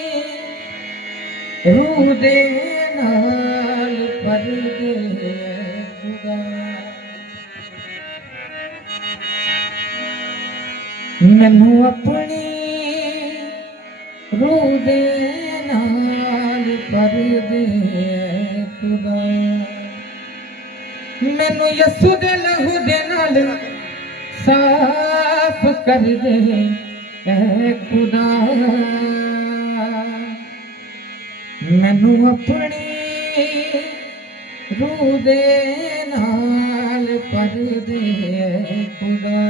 रूह दे नाल परदे खुदा मैनू अपनी रूह दे नाल परदे खुदा मैनू यसू दे लहू दे नाल साफ कर दे ऐ खुदा मैनू अपनी रूह दे नाल पर दे खुदा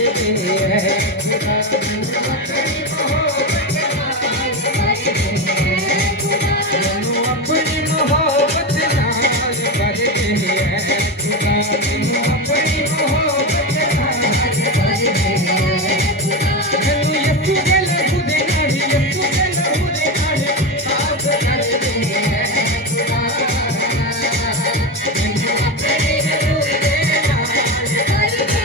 दे ऐ खुदा मैनू अपनी मोहब्बत नाल भर दे ऐ खुदा मैनू अपनी मोहब्बत नाल भर दे ऐ खुदा मैनू अपनी मोहब्बत नाल भर दे ऐ खुदा मैनू यीशु दे लहू दे नाल यीशु दे लहू दे नाल साफ कर दे ऐ खुदा मैनू अपनी रूह दे नाल भर दे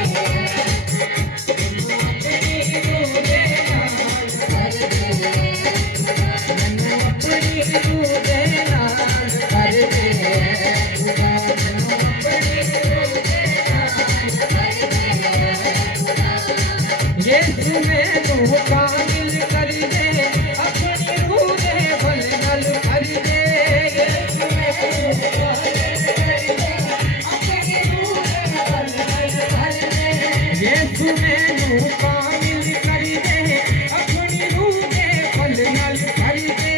मैनू अपनी रूह दे नाल भर दे मैनू अपनी रूह दे नाल भर दे खुदा मैनू अपनी रूह दे नाल भर दे यीशु मैनू कामिल कर दे अपनी रूह दे बल नाल भर दे यीशु मैनू कामिल कर दे अपनी रूह दे बल नाल भर दे यीशु मैनू कामिल कर दे अपनी रूह दे बल नाल भर दे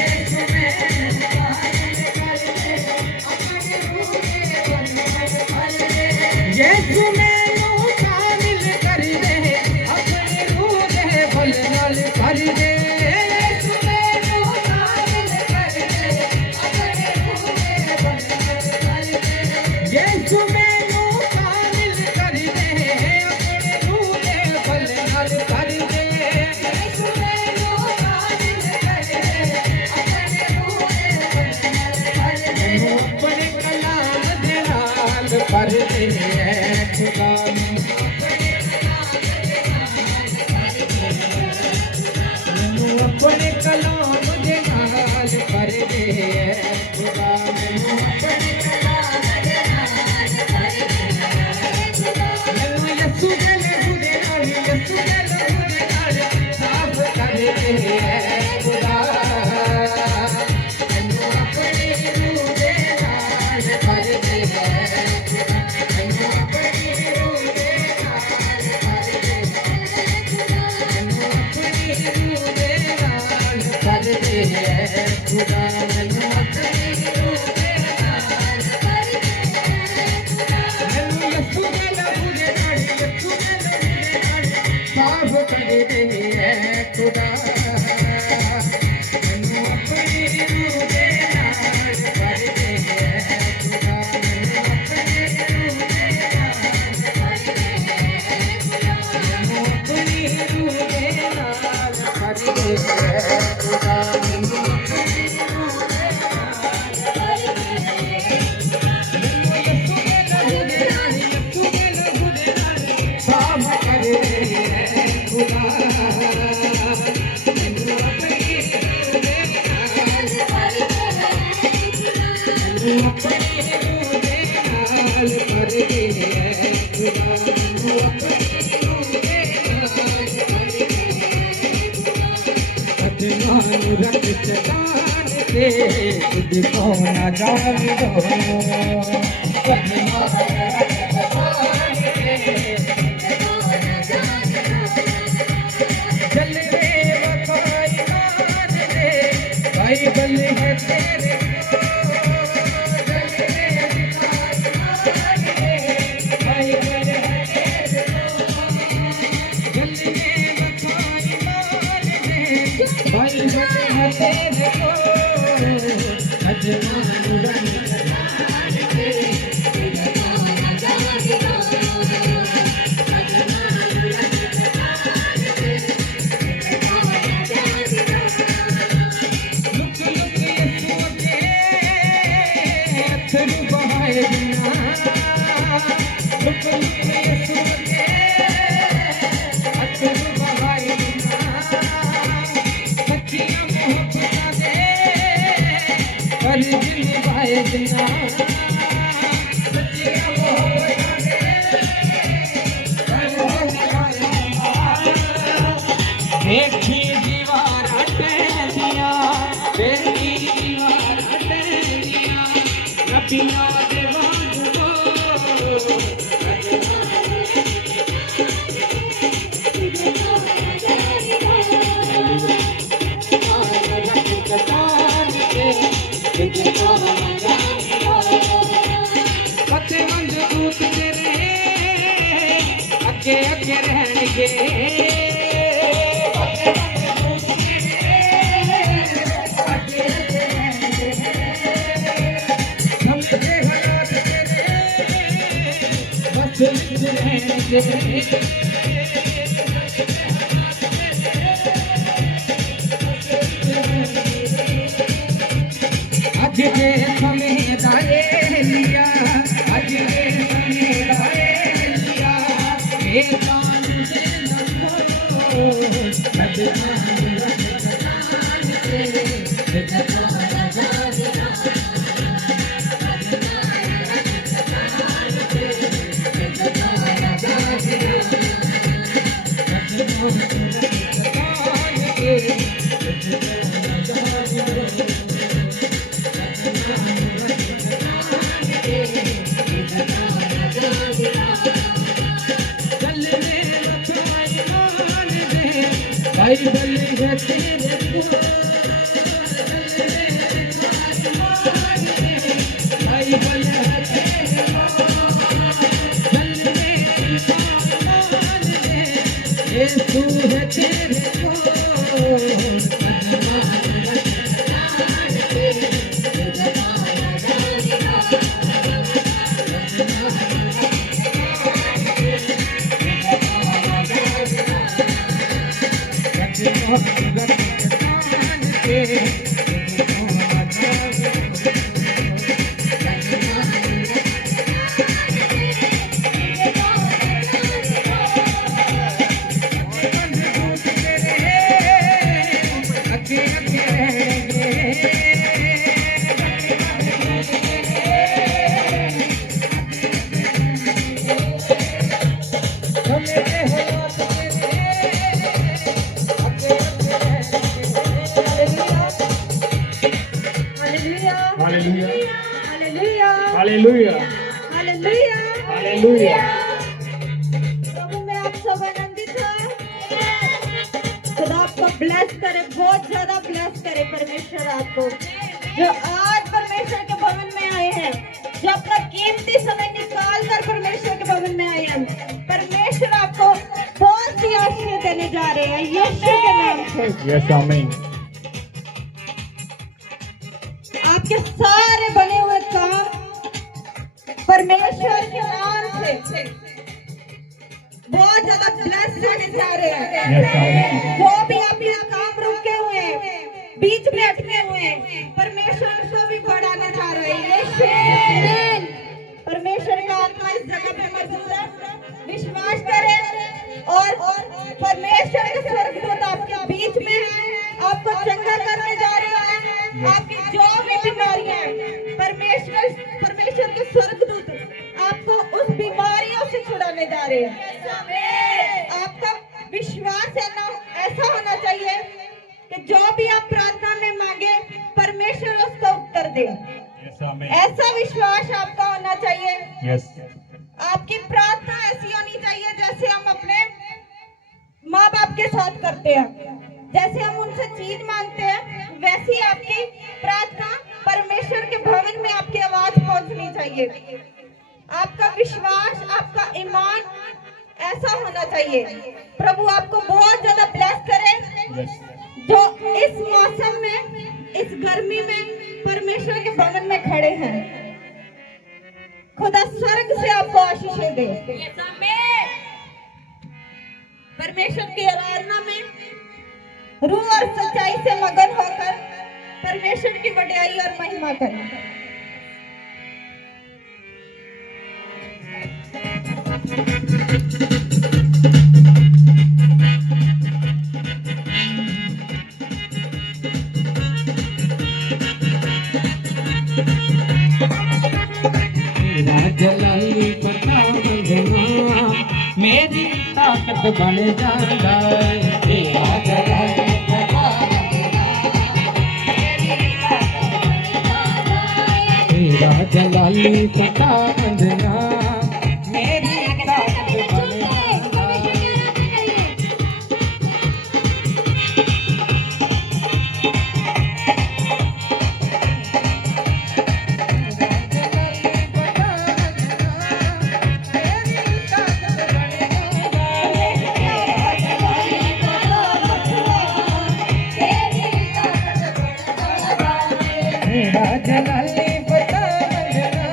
यीशु मैनू कामिल कर दे अपनी रूह दे बल नाल भर दे यीशु मैनू कामिल कर दे अपनी रूह दे बल नाल भर दे यीशु मैनू कामिल कर दे अपनी रूह दे बल नाल भर दे यीशु मैनू कामिल कर दे अपनी रूह दे बल नाल भर दे यीशु मैनू कामिल कर दे अपनी रूह दे बल नाल भर दे मैनू अपने कलाम दे नाल भर दे ऐ खुदा मैनू अपने कलाम दे नाल भर दे मैनू अपने कलाम दे नाल भर दे ऐ खुदा मैनू अपने कलाम दे नाल भर दे मैनू यीशु दे लहू दे नाल यीशु दे लहू दे नाल साफ कर दे ऐ खुदा मैनू अपनी रूह दे नाल भर दे ऐ खुदा मैनू अपनी रूह दे नाल भर दे मैनू अपनी रूह दे नाल भर दे ऐ खुदा मैनू अपनी रूह दे नाल भर दे मैनू यीशु दे लहू दे नाल यीशु दे लहू दे नाल साफ कर दे ऐ खुदा मैनू अपनी रूह दे नाल भर दे ऐ खुदा मैनू अपनी रूह दे नाल भर दे मैनू अपनी रूह दे नाल भर दे ऐ खुदा मैनू अपनी रूह दे नाल भर दे मैनू यीशु दे लहू दे नाल यीशु दे लहू दे नाल साफ कर दे ऐ खुदा मैनू अपनी रूह दे नाल भर दे मैनू अपनी रूह दे नाल भर दे ऐ खुदा मैनू अपनी रूह दे नाल भर दे अजमानू रख शैतान से खुद को ना जान दो अजमानू रख शैतान से खुद को ना जान दो जलवे वफाई मान दे बाइबल है तेरे जलवे वफाई मान दे बाइबल है तेरे जलवे वफाई मान दे बाइबल है तेरे अजमानू रख शैतान से खुद को ना जान दो अजमानू रख शैतान से खुद को ना जान दो लुक लुक यीशु के अथरू बहाए बिना लुक लुक यीशु के अथरू बहाए बिना सच्चियां मोहब्बतां दे पर दिल निभाए बिना सच्चियां मोहब्बतां दे पर दिल निभाए बिना देखी दीवारां टहदियां देखी दीवारां टहदियां नबियां दे वांगू फतेहमंद दूत तेरे अगे अगे रह हालेलुया हालेलुया हालेलुया। प्रभु में आप सब आनंदित हो। खुदा आपको ब्लेस करे, बहुत ज्यादा ब्लेस करे परमेश्वर आपको, जो आज परमेश्वर के भवन में आए हैं, जो अपना कीमती समय निकाल कर परमेश्वर के भवन में आए हैं। परमेश्वर आपको बहुत सी आशीष देने जा रहे हैं यीशु के नाम से। यस आमीन। आपके सारे बने हुए काम परमेश्वर के नाम से बहुत ज्यादा ब्लेस होने जा रहे हैं। जो भी अपने काम रुके हुए हैं, बीच में अटके हुए हैं, परमेश्वर उसको भी बढ़ाना चाह रहे हैं। परमेश्वर का आत्मा इस जगह पे मौजूद है, विश्वास करें और परमेश्वर के स्वर्गदूत आपके बीच में है, आपको चंगा करने जा रहे हैं। आपकी जो भी बीमारियां हैं, परमेश्वर के स्वर्गदूत आपको उस बीमारियों से छुड़ाने जा रहे हैं। आपका विश्वास ऐसा होना चाहिए कि जो भी आप प्रार्थना में मांगे परमेश्वर उसका उत्तर दे। ऐसा विश्वास आपका होना चाहिए। आपकी प्रार्थना ऐसी होनी चाहिए जैसे हम अपने माँ बाप के साथ करते हैं, जैसे हम उनसे चीज मांगते हैं, वैसी आपकी प्रार्थना परमेश्वर के भवन में आपकी आवाज पहुंचनी चाहिए। आपका विश्वास, आपका ईमान ऐसा होना चाहिए। प्रभु आपको बहुत ज्यादा ब्लेस करे। जो इस मौसम में, इस गर्मी में परमेश्वर के भवन में खड़े हैं, खुदा स्वर्ग से आपको आशीषें दे। परमेश्वर की आराधना में रूह और सच्चाई से मगन होकर परमेश्वर की बड़ाई और महिमा करें। जलाली पता बंधना मेरी ताकत बन जाता है। तेरा जलाली पता तेरा जलाली पता बंधना मेरी ताकत बन जाता है। मेरा जलाली बता वंदना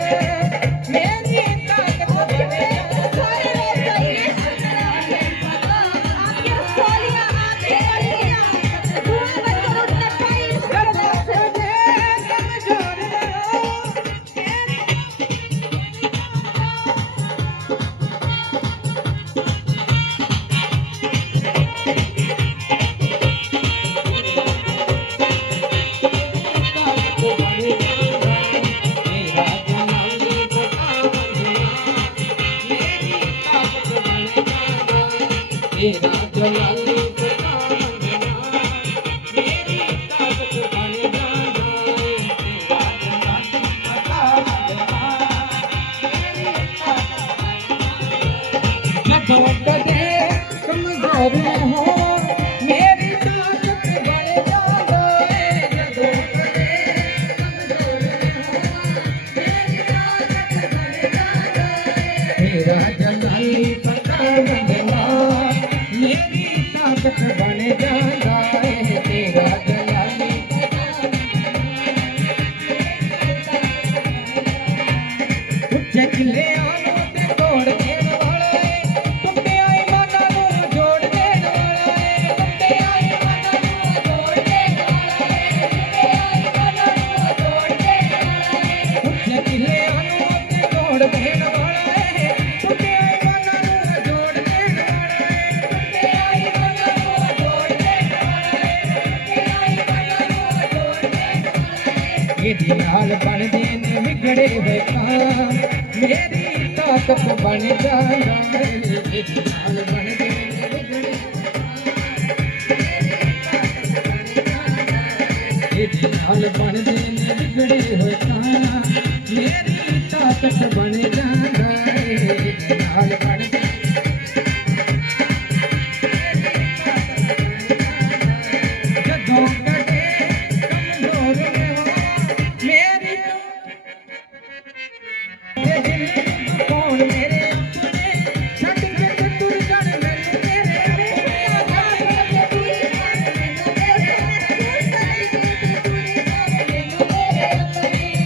मेरी ताकत बने तेरा जलाली बता वंदना मेरी ताकत बन जाना तेरा जलाली बता वंदना मेरी ताकत जब कदे कमजोर में हो मेरी ताकत बन जाना जब कदे कमजोर में हो मेरी ताकत बन जाना तेरा जलाली बता वंदना मेरी ताकत बन जाना है तेरा जलाली उच्चे किले आनो ते तोड़ देने वाला है टुटे आई माना नू जोड़ देने वाला है टुटे आई माना नू जोड़ देने वाला है टुटे आई माना नू जोड़ देने वाला है उच्चे किले आनो ते तोड़ देने वाला है टुटे आई माना नू जोड़ देने वाला है ये नाल बन देने बिगड़े हुए काम मेरी ताकत बन जाना ये नाल बन देने बिगड़े ये नाल बन देने बिगड़े हुए काम मेरी ताकत बन जाना ये नाल बन जदों कदे कमजोर में हो मेरी कौन मेरे अपने छट के तुर जड़ मैनू मेरे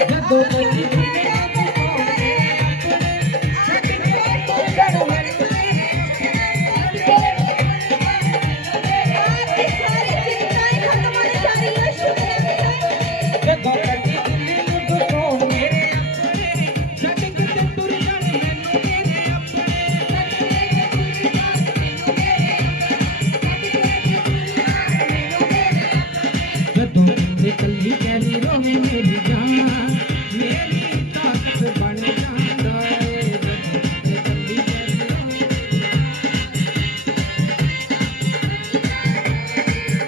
जदों कोई छट के तुर जड़ मैनू जदों कदी दिल्ली नू दुखों मेरे अपने छट के तुर जड़ मैनू मेरे अपने जदों किंदे कल्ली कैरी रोवे मेरी जान मेरी ताकत बन जांदा है जदों किंदे कल्ली कैरी रोवे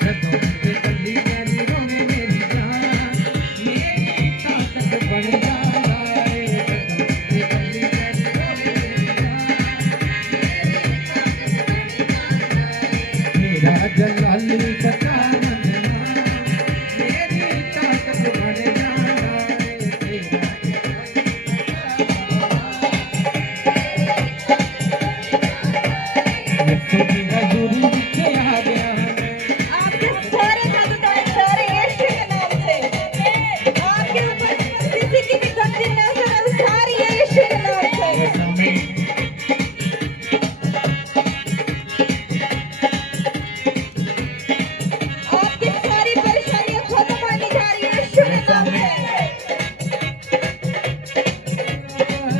जदों किंदे कल्ली कैरी रोवे मेरी जान मेरी ताकत बन जांदा है जदों किंदे कल्ली कैरी रोवे मेरी जान मेरा जलाली बता वंदना मेरी ताकत बन जाना है तेरा यीशु की हजूरी विच आ गया आपके सारे नाम सारे यीशु के नाम से आपके ऊपर किसी की भी गंदी नजर सारी यीशु के नाम से आमीन आपकी सारी परेशानियां खत्म होने जा रही है यीशु के नाम से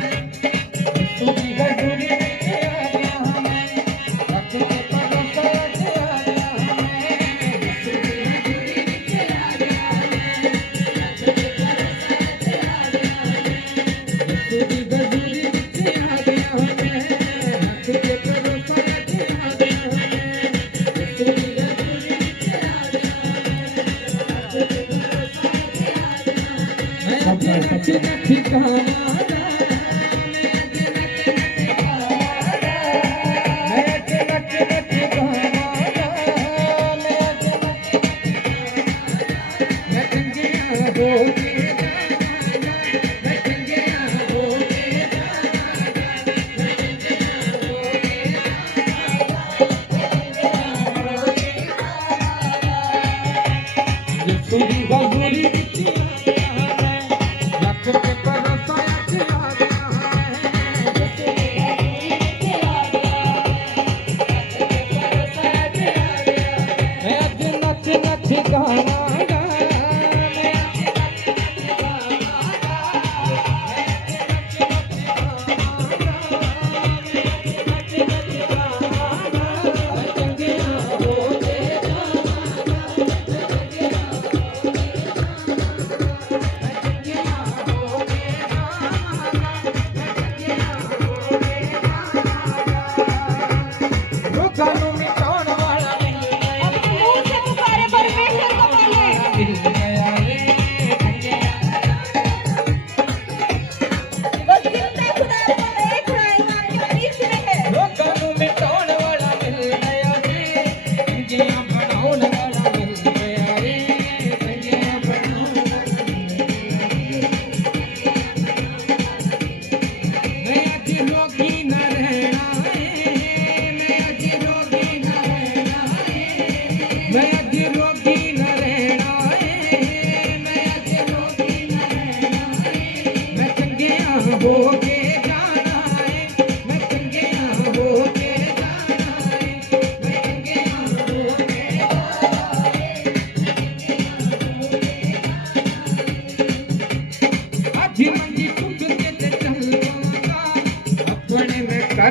यीशु की हजूरी विच आ गया हमें रख के भरोसा रख आ गया हमें यीशु की हजूरी विच आ गया हमें रख के भरोसा रख आ गया हमें यीशु की हजूरी विच आ गया हमें रख के भरोसा रख आ गया हमें यीशु की हजूरी विच आ गया हमें रख के भरोसा रख आ गया मैं अज नच नच गावांगा मैं अज नच नच गावांगा मैं अज नच नच गावांगा मैं अज नच मैं चंगिया हो के जावांगा मैं चंगिया हो के जावांगा मैं चंगिया हो के जावांगा यीशु की हजूरी विच आ गया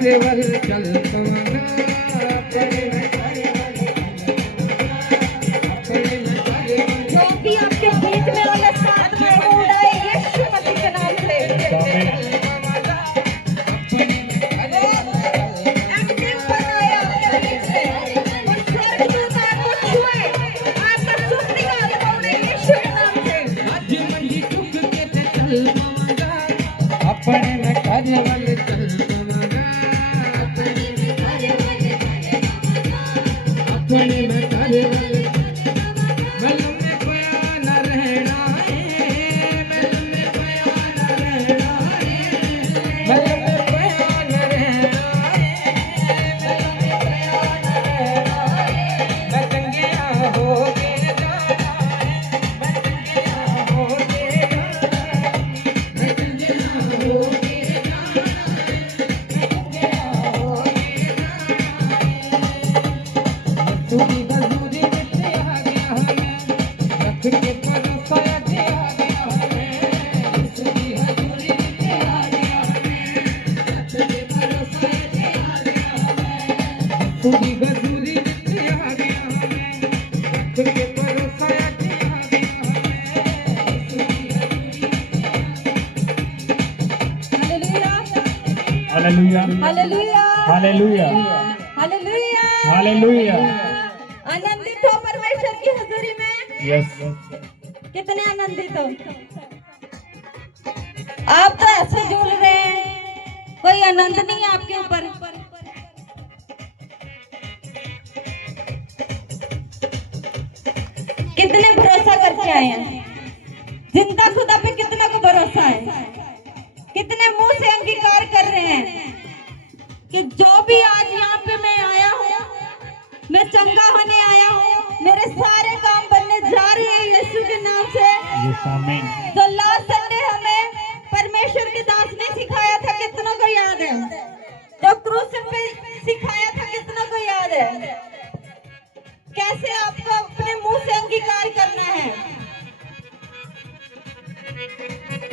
करवल चलतवाना अपने में करवल अपने में करवल जो भी आपके बीच में वाला साथ में वो उड़ाए यीशु मसीह के नाम से। एक्टिव बनाए आपके बीच में और स्वर्गदूत आपको छुए, आपका सुख निकाल पाए यीशु के नाम से। आज मंडी टुक के ते चल पावांगा अपने में करवल चलतवाना अपने में करवल मलम में कोया न रहना है मलम में कोया न रहना है मलम में कोया न रहना है मलम में कोया न रहना है मैं दंगिया हो के जाना है मैं दंगिया हो के जाना है मैं दंगिया हो के जाना है मैं दंगिया हो के जाना है तूरी बजूरी बिच आ गया मैं रख के परसाया जे आ गया मैं तूरी हजूरी बिच आ गया मैं रख के परसाया जे आ गया मैं तूरी बजूरी बिच आ गया मैं रख के परसाया जे आ गया hallelujah hallelujah hallelujah hallelujah hallelujah. Hallelujah आनंदित हो परमेश्वर की हजूरी में? यस कितने आनंदित हो? आप तो ऐसे झूल रहे हैं, कोई आनंद नहीं है आपके ऊपर। कितने भरोसा करके आए हैं? जिंदा खुदा पे कितने को भरोसा है? कितने मुंह से अंगीकार कर रहे हैं कि जो भी आज यहाँ पे मैं आया हूँ, मैं चंगा होने आया हूँ, मेरे सारे काम बनने जा रहे हैं यीशु के नाम से। यस आमीन तो लास्ट संडे हमें परमेश्वर के दास ने सिखाया था, कितनों को याद है? जो क्रूस पे सिखाया था, कितनों को याद है? कैसे आपको अपने मुंह से अंगीकार करना है।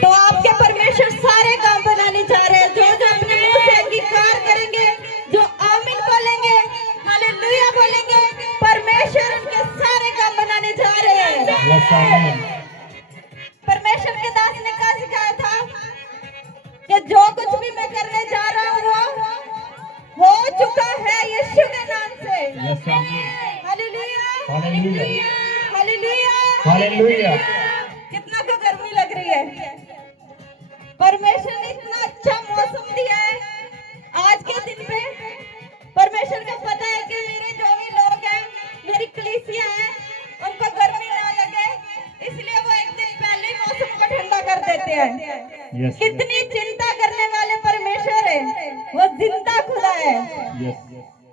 तो आपके परमेश्वर सारे काम बनाने जा रहे हैं। जो जो अपने मुंह से अंगीकार करेंगे, जो आमीन बोलेंगे, हालेलुया बोलेंगे, परमेश्वर उनके सारे काम बनाने जा रहे हैं। यस आमीन परमेश्वर के दास ने क्या सिखाया था कि जो कुछ भी मैं करने जा रहा हूँ वो हो चुका है यीशु के नाम से। यस आमीन हालेलुया हालेलुया हालेलुया। हालेलुया कितना को गर्मी लग रही है। परमेश्वर ने इतना अच्छा मौसम दिया है आज के दिन पे। परमेश्वर को पता है कि मेरे जो भी लोग हैं, मेरी कलीसिया है, उनको गर्मी ना लगे, इसलिए वो एक दिन पहले ही मौसम को ठंडा कर देते हैं। यस कितनी चिंता करने वाले परमेश्वर है, वो जिंदा खुदा है, यस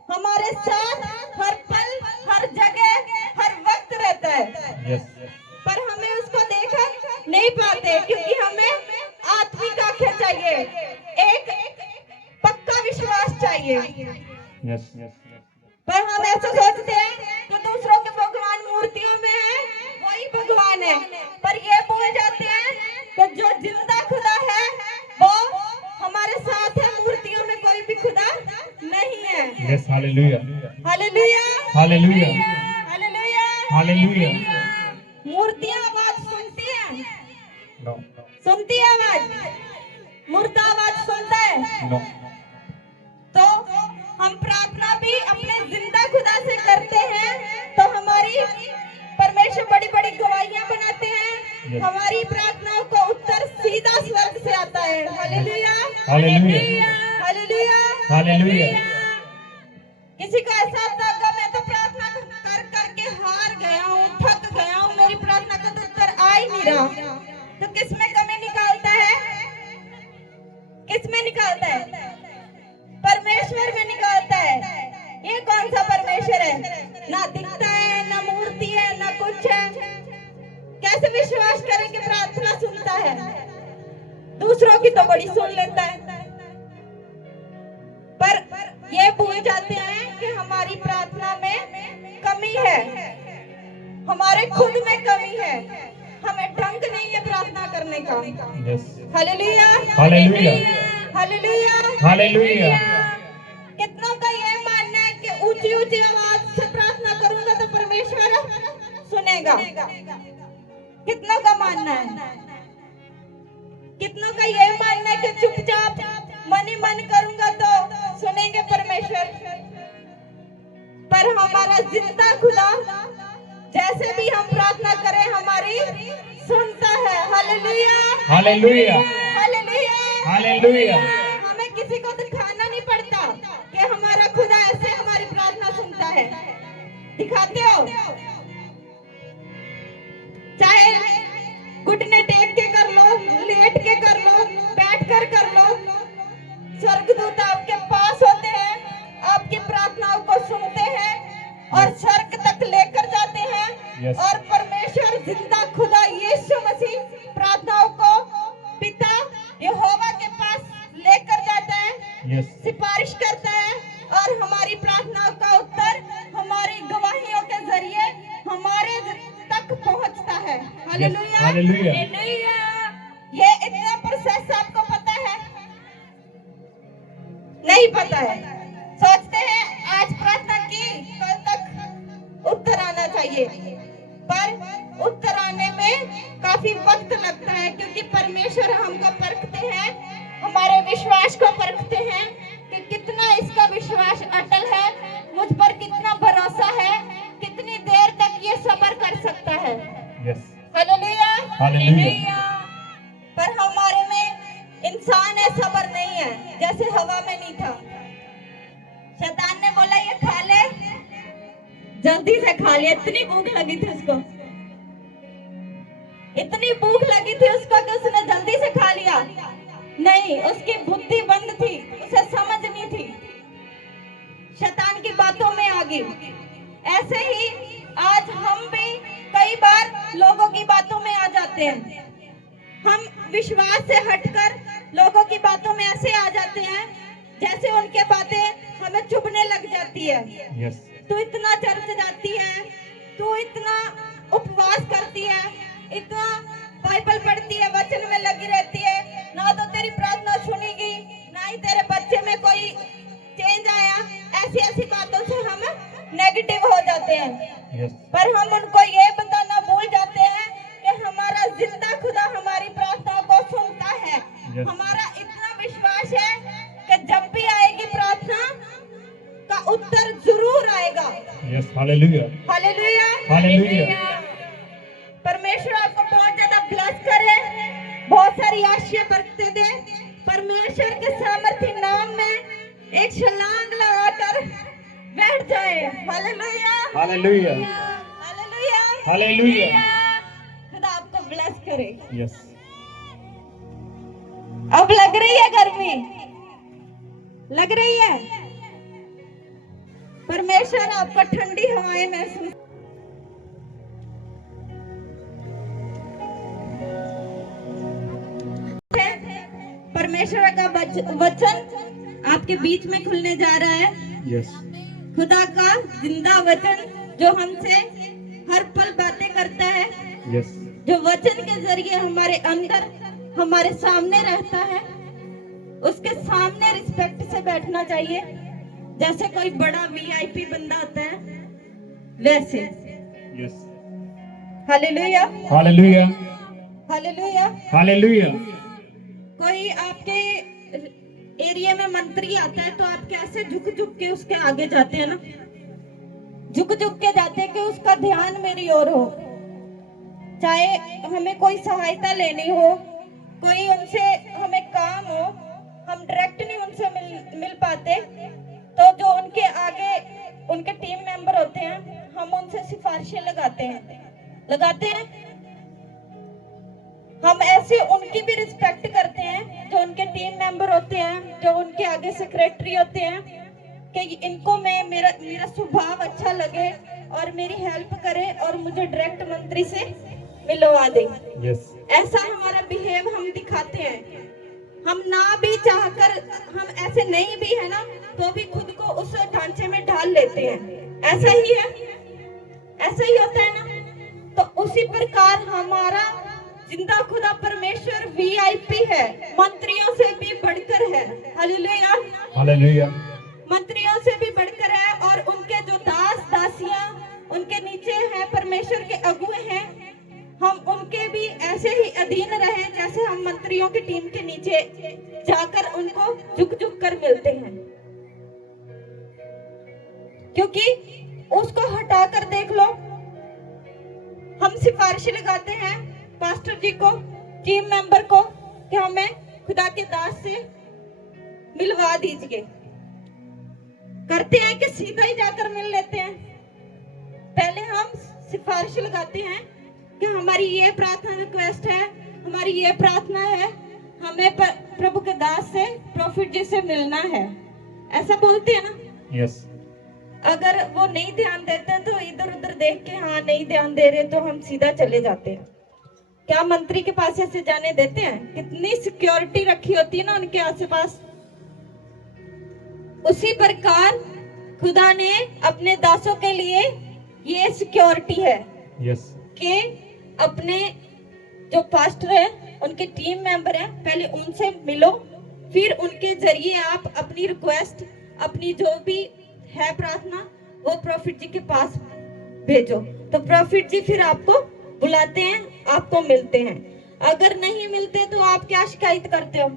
हमारे साथ हर पल, हर जगह, हर वक्त रहता है। यस पर हमें उसको देखा नहीं पाते क्योंकि हमें आत्मिक आंखें चाहिए, एक पक्का विश्वास चाहिए। यस पर हम ऐसा सोचते हैं कि दूसरों के भगवान मूर्तियों में है, वही भगवान है। पर ये भूल जाते हैं कि जो जिंदा खुदा है वो हमारे साथ है, मूर्तियों में कोई भी खुदा नहीं है। Yes hallelujah hallelujah hallelujah hallelujah. Hallelujah मूर्तियां आवाज सुनती हैं, नो सुनती है आवाज, मुर्दा आवाज सुनता है। नो तो हम प्रार्थना भी अपने जिंदा खुदा से करते हैं, तो हमारी परमेश्वर बड़ी बड़ी गवाहियां बनाते हैं। Yes. हमारी प्रार्थनाओं को उत्तर सीधा स्वर्ग से आता है। Hallelujah hallelujah hallelujah hallelujah. किसी को ऐसा होता होगा मैं तो प्रार्थना कर करके हार गया हूँ, थक गया हूँ, मेरी प्रार्थना का तो उत्तर आ ही नहीं रहा। तो किस में कमी निकालता है? किस में निकालता है? परमेश्वर में निकालता है। ये कौन सा परमेश्वर है? ना दिखता है, ना मूर्ति है, ना कुछ है। कैसे विश्वास करें कि प्रार्थना सुनता है? दूसरों की तो बड़ी सुन लेता है, पर ये भूल जाते हैं कि हमारी प्रार्थना में कमी है, हमारे खुद में कमी है, हमें ढंग नहीं है प्रार्थना करने का। Yes hallelujah hallelujah hallelujah hallelujah कितनों का ये मानना है कि ऊंची ऊंची आवाज से प्रार्थना करूंगा तो परमेश्वर सुनेगा? कितनों का मानना है? कितनों का ये मानना है कि चुपचाप मन ही मन करूंगा तो सुनेंगे परमेश्वर? पर हमारा जिंदा खुदा जैसे भी हम प्रार्थना करें हमारी सुनता है। Hallelujah, hallelujah, hallelujah, hallelujah. हमें किसी को दिखाना नहीं पड़ता कि हमारा खुदा ऐसे हमारी प्रार्थना सुनता है। दिखाते हो? चाहे घुटने टेक के कर लो, लेट के कर लो, बैठ कर लो, स्वर्गदूत आपके पास होते हैं, आपकी प्रार्थनाओं को सुनते हैं और स्वर्ग तक लेकर जाते हैं। Yes. और परमेश्वर जिंदा खुदा यीशु मसीह प्रार्थनाओं को पिता यहोवा के पास लेकर जाता है, Yes. सिफारिश करता है और हमारी प्रार्थनाओं का उत्तर हमारी गवाहियों के जरिए हमारे तक पहुंचता है। Hallelujah, hallelujah. ये इतना प्रोसेस आपको पता है? नहीं पता है। सोचते हैं आज प्रार्थना की, कल तक उत्तर आना चाहिए, पर उत्तर आने में काफी वक्त लगता है, क्योंकि परमेश्वर हमको परखते हैं, हमारे विश्वास को परखते हैं कि कितना इसका विश्वास अटल है, मुझ पर कितना भरोसा है, कितनी देर तक ये सब्र कर सकता है। Yes. Hallelujah, hallelujah. पर हमारे में इंसान है, सब्र नहीं है, जैसे हवा में नहीं था। शैतान ने बोला ये खा ले, जल्दी से खा लिया। इतनी भूख लगी थी उसको, इतनी भूख लगी थी उसको कि उसने जल्दी से खा लिया। नहीं, उसकी बुद्धि बंद थी, उसे समझ नहीं थी, शैतान की बातों में आ गई। ऐसे ही आज हम भी कई बार लोगों की बातों में आ जाते हैं। हम विश्वास से हटकर लोगों की बातों में ऐसे आ जाते हैं जैसे उनके बातें हमें चुभने लग जाती है। Yes. तू इतना चर्च जाती है, तू इतना उपवास करती है, इतना बाइबल पढ़ती है, वचन में लगी रहती है, ना तो तेरी प्रार्थना सुनेगी, ना ही तेरे बच्चे में कोई चेंज आया। ऐसी ऐसी बातों से हम नेगेटिव हो जाते हैं। Yes. पर हम उनको ये बताना भूल जाते हैं कि हमारा जिंदा खुदा हमारी प्रार्थनाओं को सुनता है। Yes. हमारा इतना विश्वास है कि जब भी आएगी प्रार्थना का उत्तर जरूर आएगा। Yes. Hallelujah, hallelujah, hallelujah. परमेश्वर आपको बहुत ज्यादा ब्लेस करे, बहुत सारी आशीष बरकतें दे। परमेश्वर के सामर्थ्य नाम में एक छलांग लगाकर बैठ जाए। Hallelujah, hallelujah, hallelujah, hallelujah. खुदा आपको ब्लेस करे। Yes. अब लग रही है गर्मी, लग रही है? परमेश्वर आपको ठंडी हवाएं महसूस परमेश्वर का वचन आपके बीच में खुलने जा रहा है। Yes. खुदा का जिंदा वचन जो हमसे हर पल बातें करता है, Yes. जो वचन के जरिए हमारे अंदर हमारे सामने रहता है, उसके सामने रिस्पेक्ट से बैठना चाहिए। जैसे कोई बड़ा वीआईपी बंदा होता है वैसे। Yes. Hallelujah, hallelujah, hallelujah. Hallelujah. कोई आपके एरिया में मंत्री आता है तो आप कैसे झुक झुक के उसके आगे जाते हैं ना, झुक झुक के जाते हैं कि उसका ध्यान मेरी ओर हो। चाहे हमें कोई सहायता लेनी हो, कोई उनसे हमें काम हो, हम डायरेक्ट नहीं उनसे मिल पाते, तो जो उनके आगे उनके टीम मेंबर होते हैं, हम उनसे सिफारिशें लगाते हैं। हम ऐसे उनकी भी रिस्पेक्ट करते हैं जो उनके टीम मेंबर होते हैं, जो उनके आगे सेक्रेटरी होते हैं, कि इनको मेरा स्वभाव अच्छा लगे और मेरी हेल्प करे और मुझे डायरेक्ट मंत्री से मिलवा दे। Yes. ऐसा हमारा बिहेव हम दिखाते हैं। हम ना भी चाहकर, हम ऐसे नहीं भी है ना, तो भी खुद को उस ढांचे में ढाल लेते हैं। ऐसा ही है, ऐसा ही होता है ना। तो उसी प्रकार हमारा जिंदा खुदा परमेश्वर वीआईपी है, मंत्रियों से भी बढ़कर है। Hallelujah, hallelujah. मंत्री दिन रहे जैसे हम मंत्रियों की टीम के नीचे जाकर उनको झुक झुक कर मिलते हैं, क्योंकि उसको हटाकर देख लो, हम सिफारिश लगाते हैं पास्टर जी को, टीम मेंबर को कि हमें खुदा के दास से मिलवा दीजिए। करते हैं कि सीधा ही जाकर मिल लेते हैं? पहले हम सिफारिश लगाते हैं कि हमारी ये प्रार्थना रिक्वेस्ट है, हमारी ये प्रार्थना है, हमें प्रभु के दास से, प्रॉफिट जी से मिलना है, ऐसा बोलते हैं ना। यस। अगर वो नहीं ध्यान देते तो इधर उधर देख के हाँ नहीं ध्यान दे रहे तो हम सीधा चले जाते हैं। क्या मंत्री के पास ऐसे जाने देते हैं? कितनी सिक्योरिटी रखी होती है ना उनके आसपास। उसी प्रकार खुदा ने अपने दासों के लिए ये सिक्योरिटी है यस। कि अपने जो पास्टर है, उनके टीम मेंबर है, पहले उनसे मिलो, फिर उनके जरिए आप अपनी रिक्वेस्ट, अपनी जो भी है प्रार्थना, वो प्रॉफिट जी के पास भेजो। तो प्रॉफिट जी फिर आपको बुलाते हैं, आपको मिलते हैं। अगर नहीं मिलते तो आप क्या शिकायत करते हो?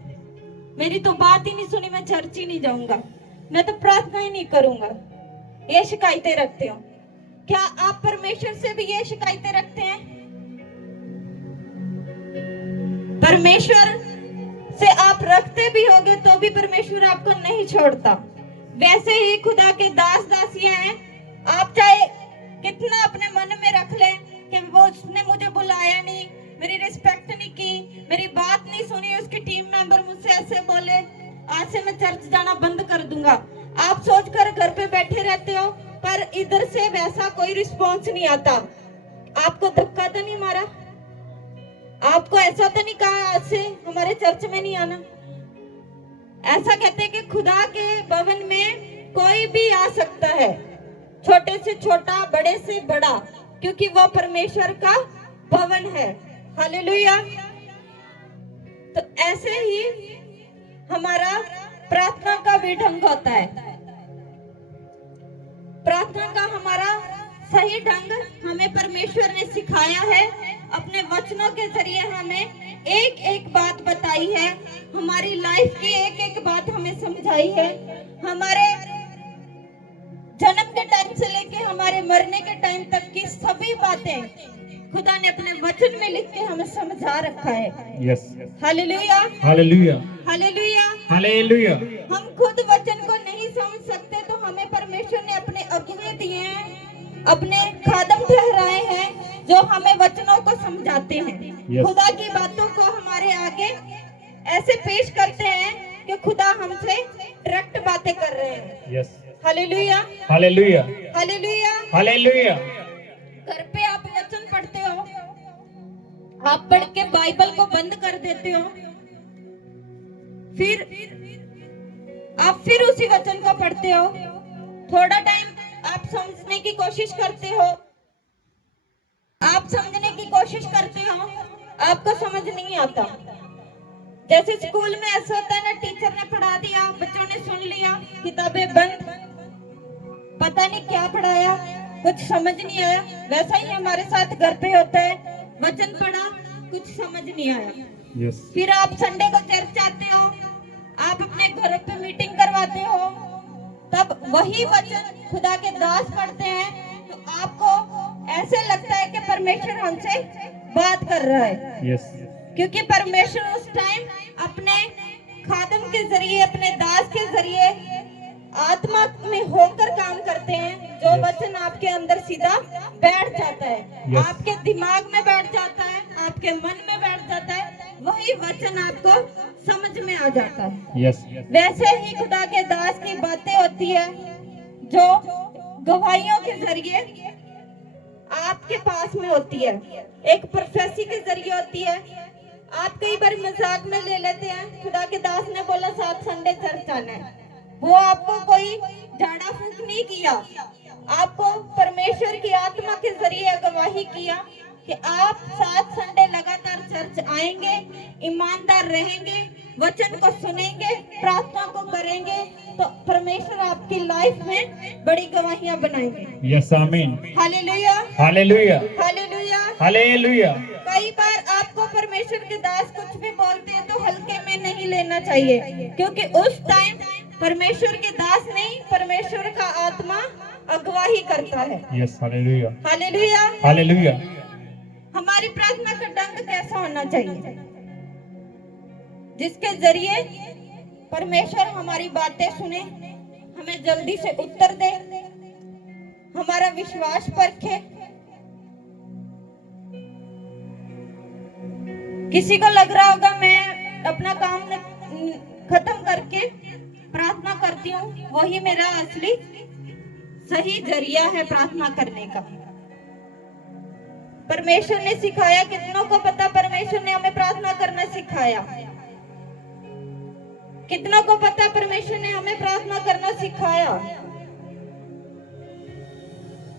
मेरी तो बात ही नहीं सुनी, मैं चर्च ही नहीं जाऊंगा, मैं तो प्रार्थना ही नहीं करूंगा, ये शिकायतें रखते हो। क्या आप परमेश्वर से भी ये शिकायतें रखते हैं? परमेश्वर से आप रखते भी होगे तो भी परमेश्वर आपको नहीं छोड़ता। वैसे ही खुदा के दास दासियां हैं, आप चाहे कितना अपने मन में रख लें कि वो उसने मुझे बुलाया नहीं, मेरी रिस्पेक्ट नहीं की, मेरी बात नहीं सुनी, उसकी टीम मेंबर मुझसे ऐसे बोले, आज से मैं चर्च जाना बंद कर दूंगा। आप सोचकर घर पे बैठे रहते हो, पर इधर से वैसा कोई रिस्पॉन्स नहीं आता। आपको धक्का तो नहीं मारा? आपको ऐसा तो नहीं कहा आज से हमारे चर्च में नहीं आना? ऐसा कहते हैं कि खुदा के भवन में कोई भी आ सकता है, छोटे से छोटा, बड़े से बड़ा, क्योंकि वो परमेश्वर का भवन है। हालेलुया। तो ऐसे ही हमारा प्रार्थना का भी ढंग होता है। प्रार्थना का हमारा सही ढंग हमें परमेश्वर ने सिखाया है, अपने वचनों के जरिए हमें एक एक बात बताई है, हमारी लाइफ की एक एक बात हमें समझाई है। हमारे जन्म के टाइम से लेके हमारे मरने के टाइम तक की सभी बातें खुदा ने अपने वचन में लिख के हमें समझा रखा है। Yes. Hallelujah, hallelujah, hallelujah, hallelujah. हम खुद वचन को नहीं समझ सकते तो हमें परमेश्वर ने अपने अगुवे दिए हैं, अपने खादम ठहराए हैं, जो हमें वचनों को समझाते हैं। Yes. खुदा की बातों को हमारे आगे ऐसे पेश करते हैं कि खुदा हमसे डायरेक्ट बातें कर रहे हैं। Yes. Hallelujah, hallelujah, hallelujah. Hallelujah. घर पे आप वचन पढ़ते हो, आप पढ़ के बाइबल को बंद कर देते हो, फिर आप फिर उसी वचन को पढ़ते हो, थोड़ा टाइम आप समझने की कोशिश करते हो, आप समझने की कोशिश करते हो, आपको समझ नहीं आता। जैसे स्कूल में ऐसा होता है ना, टीचर ने पढ़ा दिया, बच्चों ने सुन लिया, किताबें बंद, पता नहीं क्या पढ़ाया, कुछ समझ नहीं आया। वैसा ही हमारे साथ घर पे होता है, वचन पढ़ा, कुछ समझ नहीं आया। यस। फिर आप संडे को चर्च आते हो, आप अपने घर पे मीटिंग करवाते हो, तब वही वचन खुदा के दास पढ़ते हैं तो आपको ऐसे लगता है कि परमेश्वर हमसे बात कर रहा है। यस। क्योंकि परमेश्वर उस टाइम अपने खादम के जरिए, अपने दास के जरिए आत्मा में होकर काम करते हैं। जो वचन आपके अंदर सीधा बैठ जाता है, आपके दिमाग में बैठ जाता है, आपके मन में बैठ जाता है, वही वचन आपको समझ में आ जाता है। यस। वैसे ही खुदा के दास की बातें होती है जो गवाहियों के जरिए आपके पास में होती है, एक प्रोफेसी के जरिए होती है। आप कई बार मजाक में ले लेते हैं, खुदा के दास ने बोला 7 संडे चर्च आना है, वो आपको कोई झाड़ा फूक नहीं किया, आपको परमेश्वर की आत्मा के जरिए गवाही किया कि आप 7 संडे लगातार चर्च आएंगे, ईमानदार रहेंगे, वचन को सुनेंगे, प्रार्थना को करेंगे, तो परमेश्वर आपकी लाइफ में बड़ी गवाहियां बनाएंगे। यस, आमीन। Hallelujah, hallelujah, hallelujah. हालेलुया। कई बार आपको को परमेश्वर के दास कुछ भी बोलते हैं तो हल्के में नहीं लेना चाहिए, क्योंकि उस टाइम परमेश्वर के दास नहीं, परमेश्वर का आत्मा अगुवाही करता है। Yes, hallelujah, hallelujah. हालेलुया। हमारी प्रार्थना का ढंग कैसा होना चाहिए? जिसके जरिए परमेश्वर हमारी बातें सुने, हमें जल्दी से उत्तर दे, हमारा विश्वास परखे। किसी को लग रहा होगा मैं अपना काम खत्म करके प्रार्थना करती हूँ, वही मेरा असली सही जरिया है प्रार्थना करने का। परमेश्वर ने सिखाया, कितनों को पता परमेश्वर ने हमें प्रार्थना करना सिखाया? कितनों को पता परमेश्वर ने हमें प्रार्थना करना सिखाया?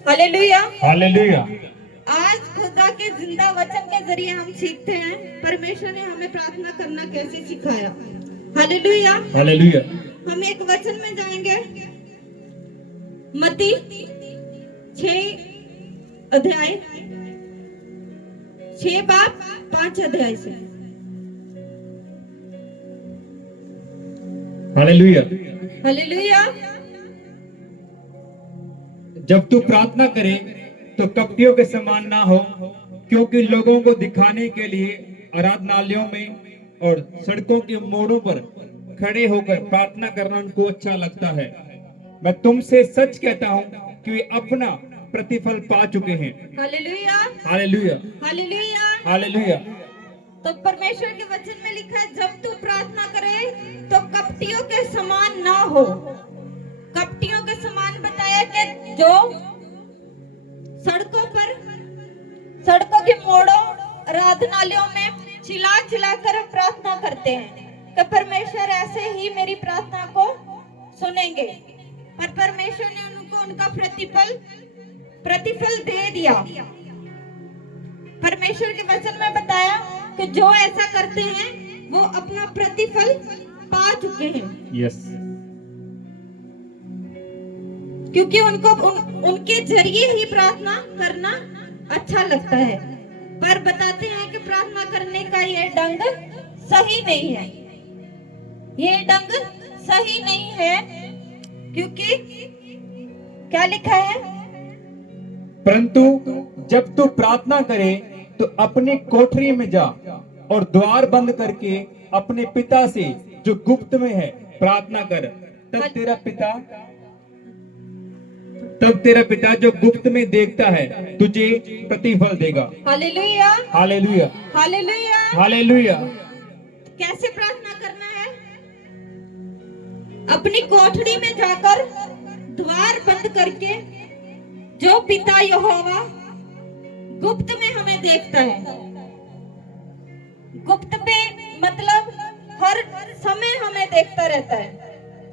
Hallelujah, hallelujah. आज खुदा के जिंदा वचन के जरिए हम सीखते हैं परमेश्वर ने हमें प्रार्थना करना कैसे सिखाया। Hallelujah, hallelujah. हम एक वचन में जाएंगे, मत्ती 6 अध्याय 6 बाब 5 अध्याय से। हालेलुया। हालेलुया। जब तू प्रार्थना करे तो कपटियों के समान ना हो, क्योंकि लोगों को दिखाने के लिए आराधनालयों में और सड़कों के मोड़ों पर खड़े होकर प्रार्थना करना उनको अच्छा लगता है। मैं तुमसे सच कहता हूँ कि वे अपना प्रतिफल पा चुके हैं। Hallelujah, hallelujah, hallelujah. हालेलुया। तो परमेश्वर के वचन में लिखा है, जब तू प्रार्थना करे तो कपटियों के समान ना हो। कपटियों के समान बताया कि जो सड़कों पर, सड़कों के मोड़ों, आराधनालयों में चिल्ला चिल्ला कर प्रार्थना करते हैं कि परमेश्वर ऐसे ही मेरी प्रार्थना को सुनेंगे। पर परमेश्वर ने उनको उनका प्रतिफल दे दिया। परमेश्वर के वचन में बताया कि जो ऐसा करते हैं वो अपना प्रतिफल पा चुके हैं। यस। क्योंकि उनको उनके जरिए ही प्रार्थना करना अच्छा लगता है। पर बताते हैं कि प्रार्थना करने का ये ढंग सही नहीं है, ये ढंग सही नहीं है। क्योंकि क्या लिखा है? परंतु जब तू प्रार्थना करे तो अपनी कोठरी में जा और द्वार बंद करके अपने पिता से जो गुप्त में है प्रार्थना कर, तब तेरा पिता जो गुप्त में देखता है तुझे प्रतिफल देगा। Hallelujah, hallelujah, hallelujah, hallelujah. कैसे प्रार्थना करना है? अपनी कोठरी में जाकर द्वार बंद करके, जो पिता यहोवा गुप्त में हमें देखता है। गुप्त में मतलब हर समय हमें देखता रहता है।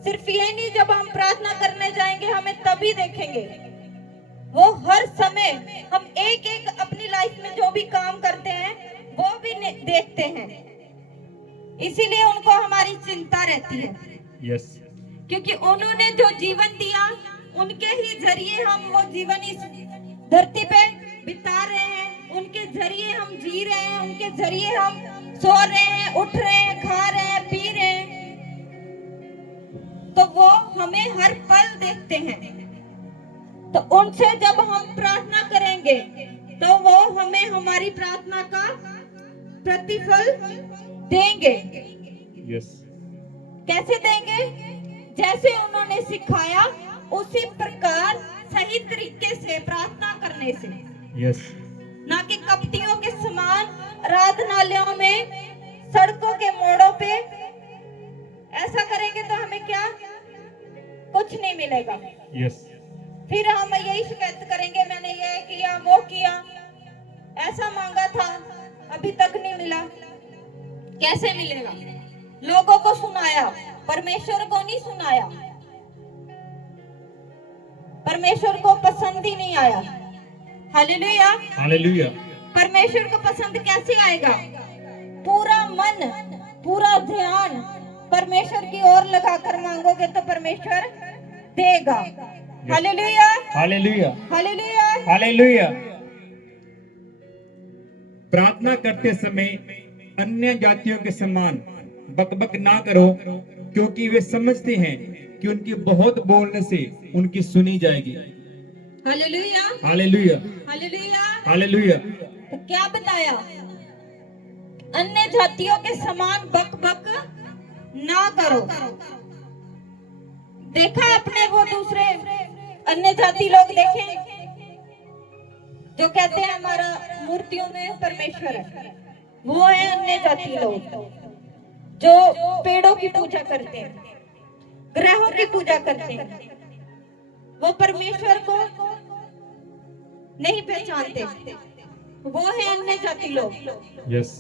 सिर्फ ये नहीं जब हम प्रार्थना करने जाएंगे हमें तभी देखेंगे, वो हर समय हम एक एक अपनी लाइफ में जो भी काम करते हैं वो भी देखते हैं। इसीलिए उनको हमारी चिंता रहती है। यस। क्योंकि उन्होंने जो जीवन दिया उनके ही जरिए हम वो जीवन इस धरती पे बिता रहे हैं, उनके जरिए हम जी रहे हैं, उनके जरिए हम सो रहे हैं, उठ रहे हैं, खा रहे हैं, पी रहे हैं। तो वो हमें हर पल देखते हैं। तो उनसे जब हम प्रार्थना करेंगे तो वो हमें हमारी प्रार्थना का प्रतिफल देंगे। यस। कैसे देंगे? जैसे उन्होंने सिखाया उसी प्रकार सही तरीके से प्रार्थना करने से। यस। ना कि कपटियों के समान आराधनालयों में, सड़कों के मोड़ों पे। ऐसा करेंगे तो हमें क्या? कुछ नहीं मिलेगा। यस। फिर हम यही शिकायत करेंगे, मैंने ये किया, वो किया, ऐसा मांगा था, अभी तक नहीं मिला। कैसे मिलेगा? लोगों को सुनाया, परमेश्वर को नहीं सुनाया। परमेश्वर को पसंद ही नहीं आया। Hallelujah, hallelujah. परमेश्वर को पसंद कैसे आएगा? पूरा मन, पूरा ध्यान परमेश्वर की ओर लगाकर मांगोगे तो परमेश्वर देगा। Hallelujah, hallelujah, hallelujah. हालेलुया। प्रार्थना करते समय अन्य जातियों के समान बकबक ना करो, क्योंकि वे समझते हैं कि उनकी बहुत बोलने से उनकी सुनी जाएगी। Hallelujah, hallelujah, hallelujah. हालेलुया। तो क्या बताया? अन्य जातियों के समान बक बक ना करो। देखा आपने वो दूसरे अन्य जाति लोग देखे जो कहते हैं हमारा मूर्तियों में परमेश्वर है, वो है अन्य जाति लोग जो पेड़ों की पूजा करते हैं, ग्रहों की पूजा करते हैं, वो परमेश्वर को नहीं पहचानते, वो है अन्य जाति लोग। यस,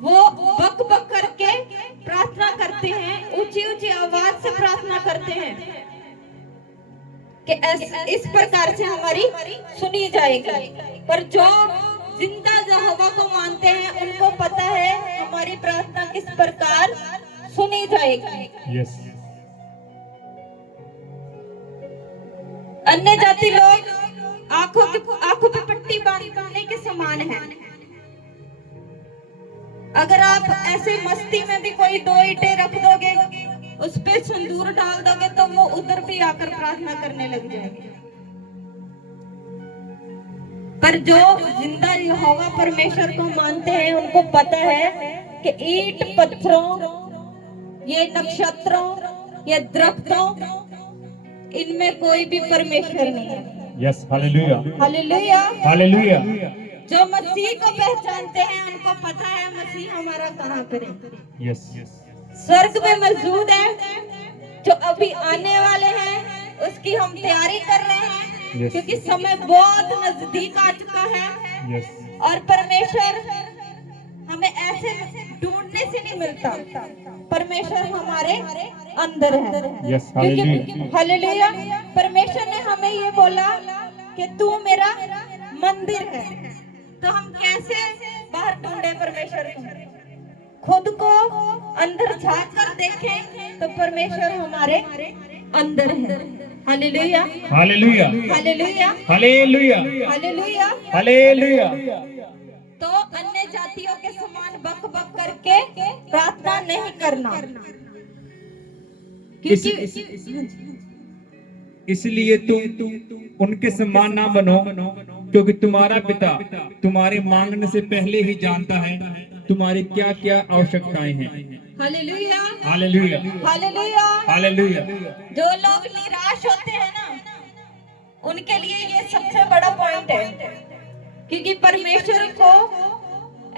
वो बक बक करके प्रार्थना करते हैं, ऊंची ऊंची आवाज से प्रार्थना करते हैं कि इस प्रकार से हमारी सुनी जाएगी। पर जो जिंदा यहोवा को मानते हैं उनको पता है हमारी प्रार्थना किस प्रकार सुनी जाएगी। यस। अन्य जाति लोग आंखों पे पट्टी बांधने के समान है। अगर आप ऐसे मस्ती में भी कोई 2 ईंटें रख दोगे, उस पे सिंदूर डाल दोगे, तो वो उधर भी आकर प्रार्थना करने लग जाएंगे। पर जो जिंदा यहोवा परमेश्वर को मानते हैं उनको पता है कि ईंट पत्थरों, ये नक्षत्रों, ये दरख्तों, इनमें कोई भी परमेश्वर नहीं है। Yes, hallelujah, hallelujah, hallelujah. जो मसीह को पहचानते हैं उनको पता है मसीह हमारा कहाँ पर है। यस, स्वर्ग में मौजूद है, जो अभी आने वाले हैं उसकी हम तैयारी कर रहे हैं। Yes. क्योंकि समय बहुत नजदीक आ चुका है। यस, और परमेश्वर हमें ऐसे ढूंढने से नहीं मिलता, परमेश्वर हमारे अंदर है। यस, क्योंकि हालेलुया। हालेलुया, परमेश्वर ने हमें ये बोला कि तू मेरा मंदिर है। तो हम कैसे बाहर ढूंढे परमेश्वर को? खुद को अंदर झांक कर देखें तो परमेश्वर हमारे अंदर है। Hallelujah, hallelujah, hallelujah, hallelujah, hallelujah. Hallelujah. तो अन्य जातियों के समान बक बक करके प्रार्थना नहीं करना, क्योंकि इसलिए तुम उनके समान ना बनो, क्योंकि तुम्हारा पिता तुम्हारे मांगने से पहले ही जानता है तुम्हारी क्या क्या आवश्यकताएं हैं। Hallelujah, hallelujah, hallelujah. हालेलुया। जो लोग निराश होते हैं ना, उनके लिए ये सबसे बड़ा पॉइंट है, क्योंकि परमेश्वर को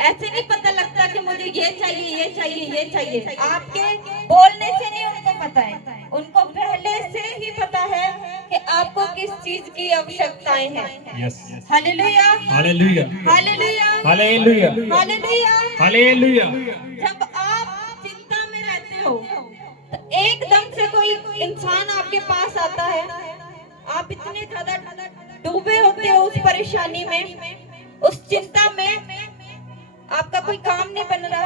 ऐसे नहीं पता लगता कि मुझे ये चाहिए, ये चाहिए, ये चाहिए। आपके बोलने से नहीं उनको पता है, उनको पहले से ही पता है कि आपको किस चीज की आवश्यकताएं हैं। Yes, hallelujah, hallelujah, hallelujah, hallelujah, hallelujah. Hallelujah. जब आप चिंता में रहते हो तो एकदम से कोई इंसान आपके पास आता है, आप इतने ज्यादा डूबे होते हो उस परेशानी में, उस चिंता में, आपका कोई काम नहीं बन रहा,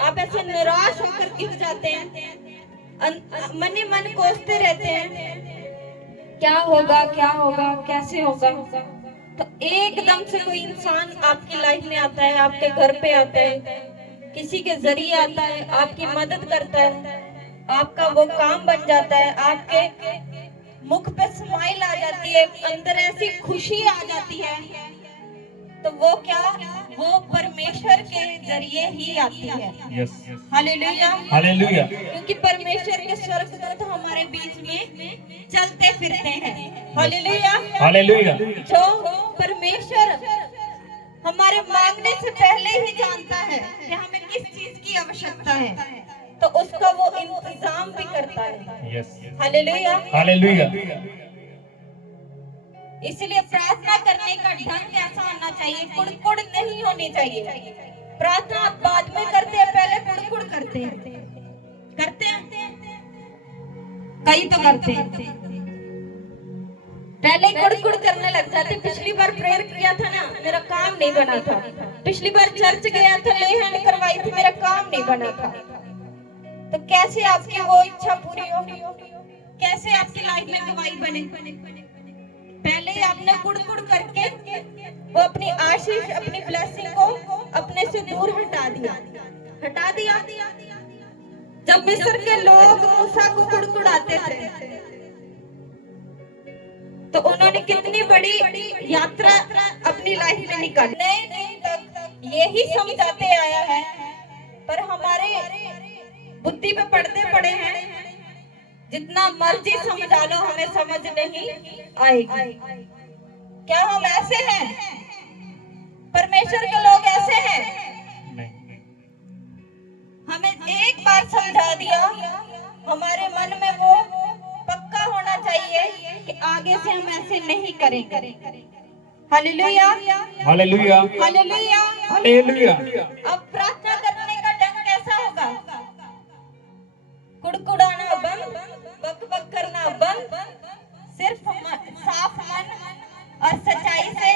आप ऐसे निराश होकर गिर जाते हैं, मन ही मन कोसते रहते हैं क्या होगा, क्या होगा, कैसे होगा। तो एकदम से कोई इंसान आपकी लाइफ में आता है, आपके घर पे आता है, किसी के जरिए आता है, आपकी मदद करता है, आपका वो काम बन जाता है, आपके मुख पे स्माइल आ जाती है, अंदर ऐसी खुशी आ जाती है। तो वो क्या, वो परमेश्वर के जरिए ही आती है। Yes, hallelujah, hallelujah. क्योंकि परमेश्वर के स्वर्गदूत हमारे बीच में चलते फिरते हैं। Hallelujah, hallelujah. जो परमेश्वर हमारे मांगने से पहले ही जानता है कि हमें किस चीज की आवश्यकता है, तो उसका वो इंतजाम भी करता है। Yes, hallelujah, hallelujah. इसलिए प्रार्थना करने का ढंग ऐसा होना चाहिए, कुड़कुड़ नहीं होनी चाहिए। प्रार्थना आप बाद में करते हैं, पहले कुड़कुड़ करते हैं, करते हैं, कई तो करते हैं, पहले कुड़कुड़ करने लग जाते। पिछली बार प्रेयर किया था ना, मेरा काम नहीं बना था, पिछली बार चर्च गया था, ले हैंड करवाई थी, मेरा काम नहीं बना था। तो कैसे आपकी वो इच्छा पूरी हो, कैसे आपकी लाइफ में गवाही बने? पहले ही आपने कुड़ करके वो अपनी आशीष, अपनी ब्लेसिंग को अपने से दूर हटा दिया। जब मिस्र के लोग मूसा को कुड़कुड़ाते थे तो उन्होंने कितनी बड़ी यात्रा अपनी लाइफ में निकाली। नहीं तक यही समझाते आया है, पर हमारे बुद्धि पे पर्दे पड़े हैं, जितना मर्जी समझा लो हमें समझ नहीं आएगी। क्या हम ऐसे हैं? परमेश्वर के लोग ऐसे हैं? हमें एक बार समझा दिया, हमारे मन में वो पक्का होना चाहिए कि आगे से हम ऐसे नहीं करेंगे। Hallelujah, hallelujah, hallelujah, hallelujah. अब प्रार्थना करने का ढंग कैसा होगा? कुड़कुड़ाना बंद, बक करना बंद, सिर्फ साफ मन और सच्चाई से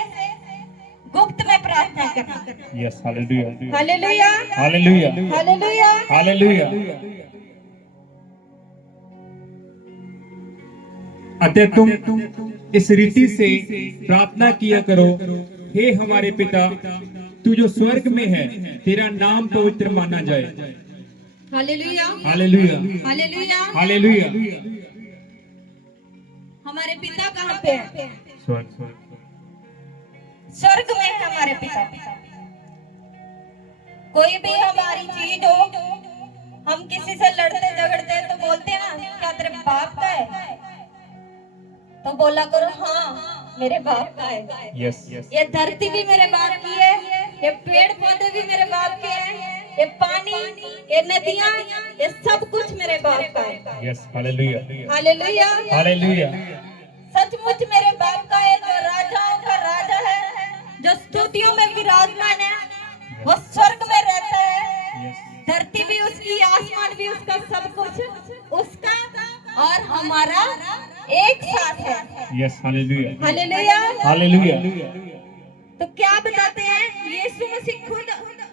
गुप्त में प्रार्थना करना। Yes, hallelujah, hallelujah, hallelujah, hallelujah, hallelujah. अतः तुम इस रीति से प्रार्थना किया करो, हे हमारे पिता, तू जो स्वर्ग में है, तेरा नाम पवित्र माना जाए। Hallelujah, hallelujah, hallelujah. हालेलुया। हमारे पिता कहाँ पे है? स्वर्ग, स्वर्ग में है हमारे पिता। कोई भी हमारी चीज हो, हम किसी से लड़ते झगड़ते हैं तो बोलते हैं ना, क्या तेरे बाप का है? तो बोला करो, हाँ मेरे बाप का है। Yes, yes. ये धरती भी मेरे बाप की है, ये पेड़ पौधे भी मेरे बाप के हैं, ये पानी, ये नदियाँ, ये सब कुछ मेरे बाप का है। Yes, hallelujah, hallelujah, hallelujah. सचमुच मेरे बाप का है, जो राजाओं का राजा है, जो स्तुतियों में विराजमान है, वो स्वर्ग में रहता है। धरती भी उसकी, आसमान भी उसका, सब कुछ उसका और हमारा एक साथ है। Yes, hallelujah, hallelujah, hallelujah. तो क्या बताते हैं? यीशु मसीह खुद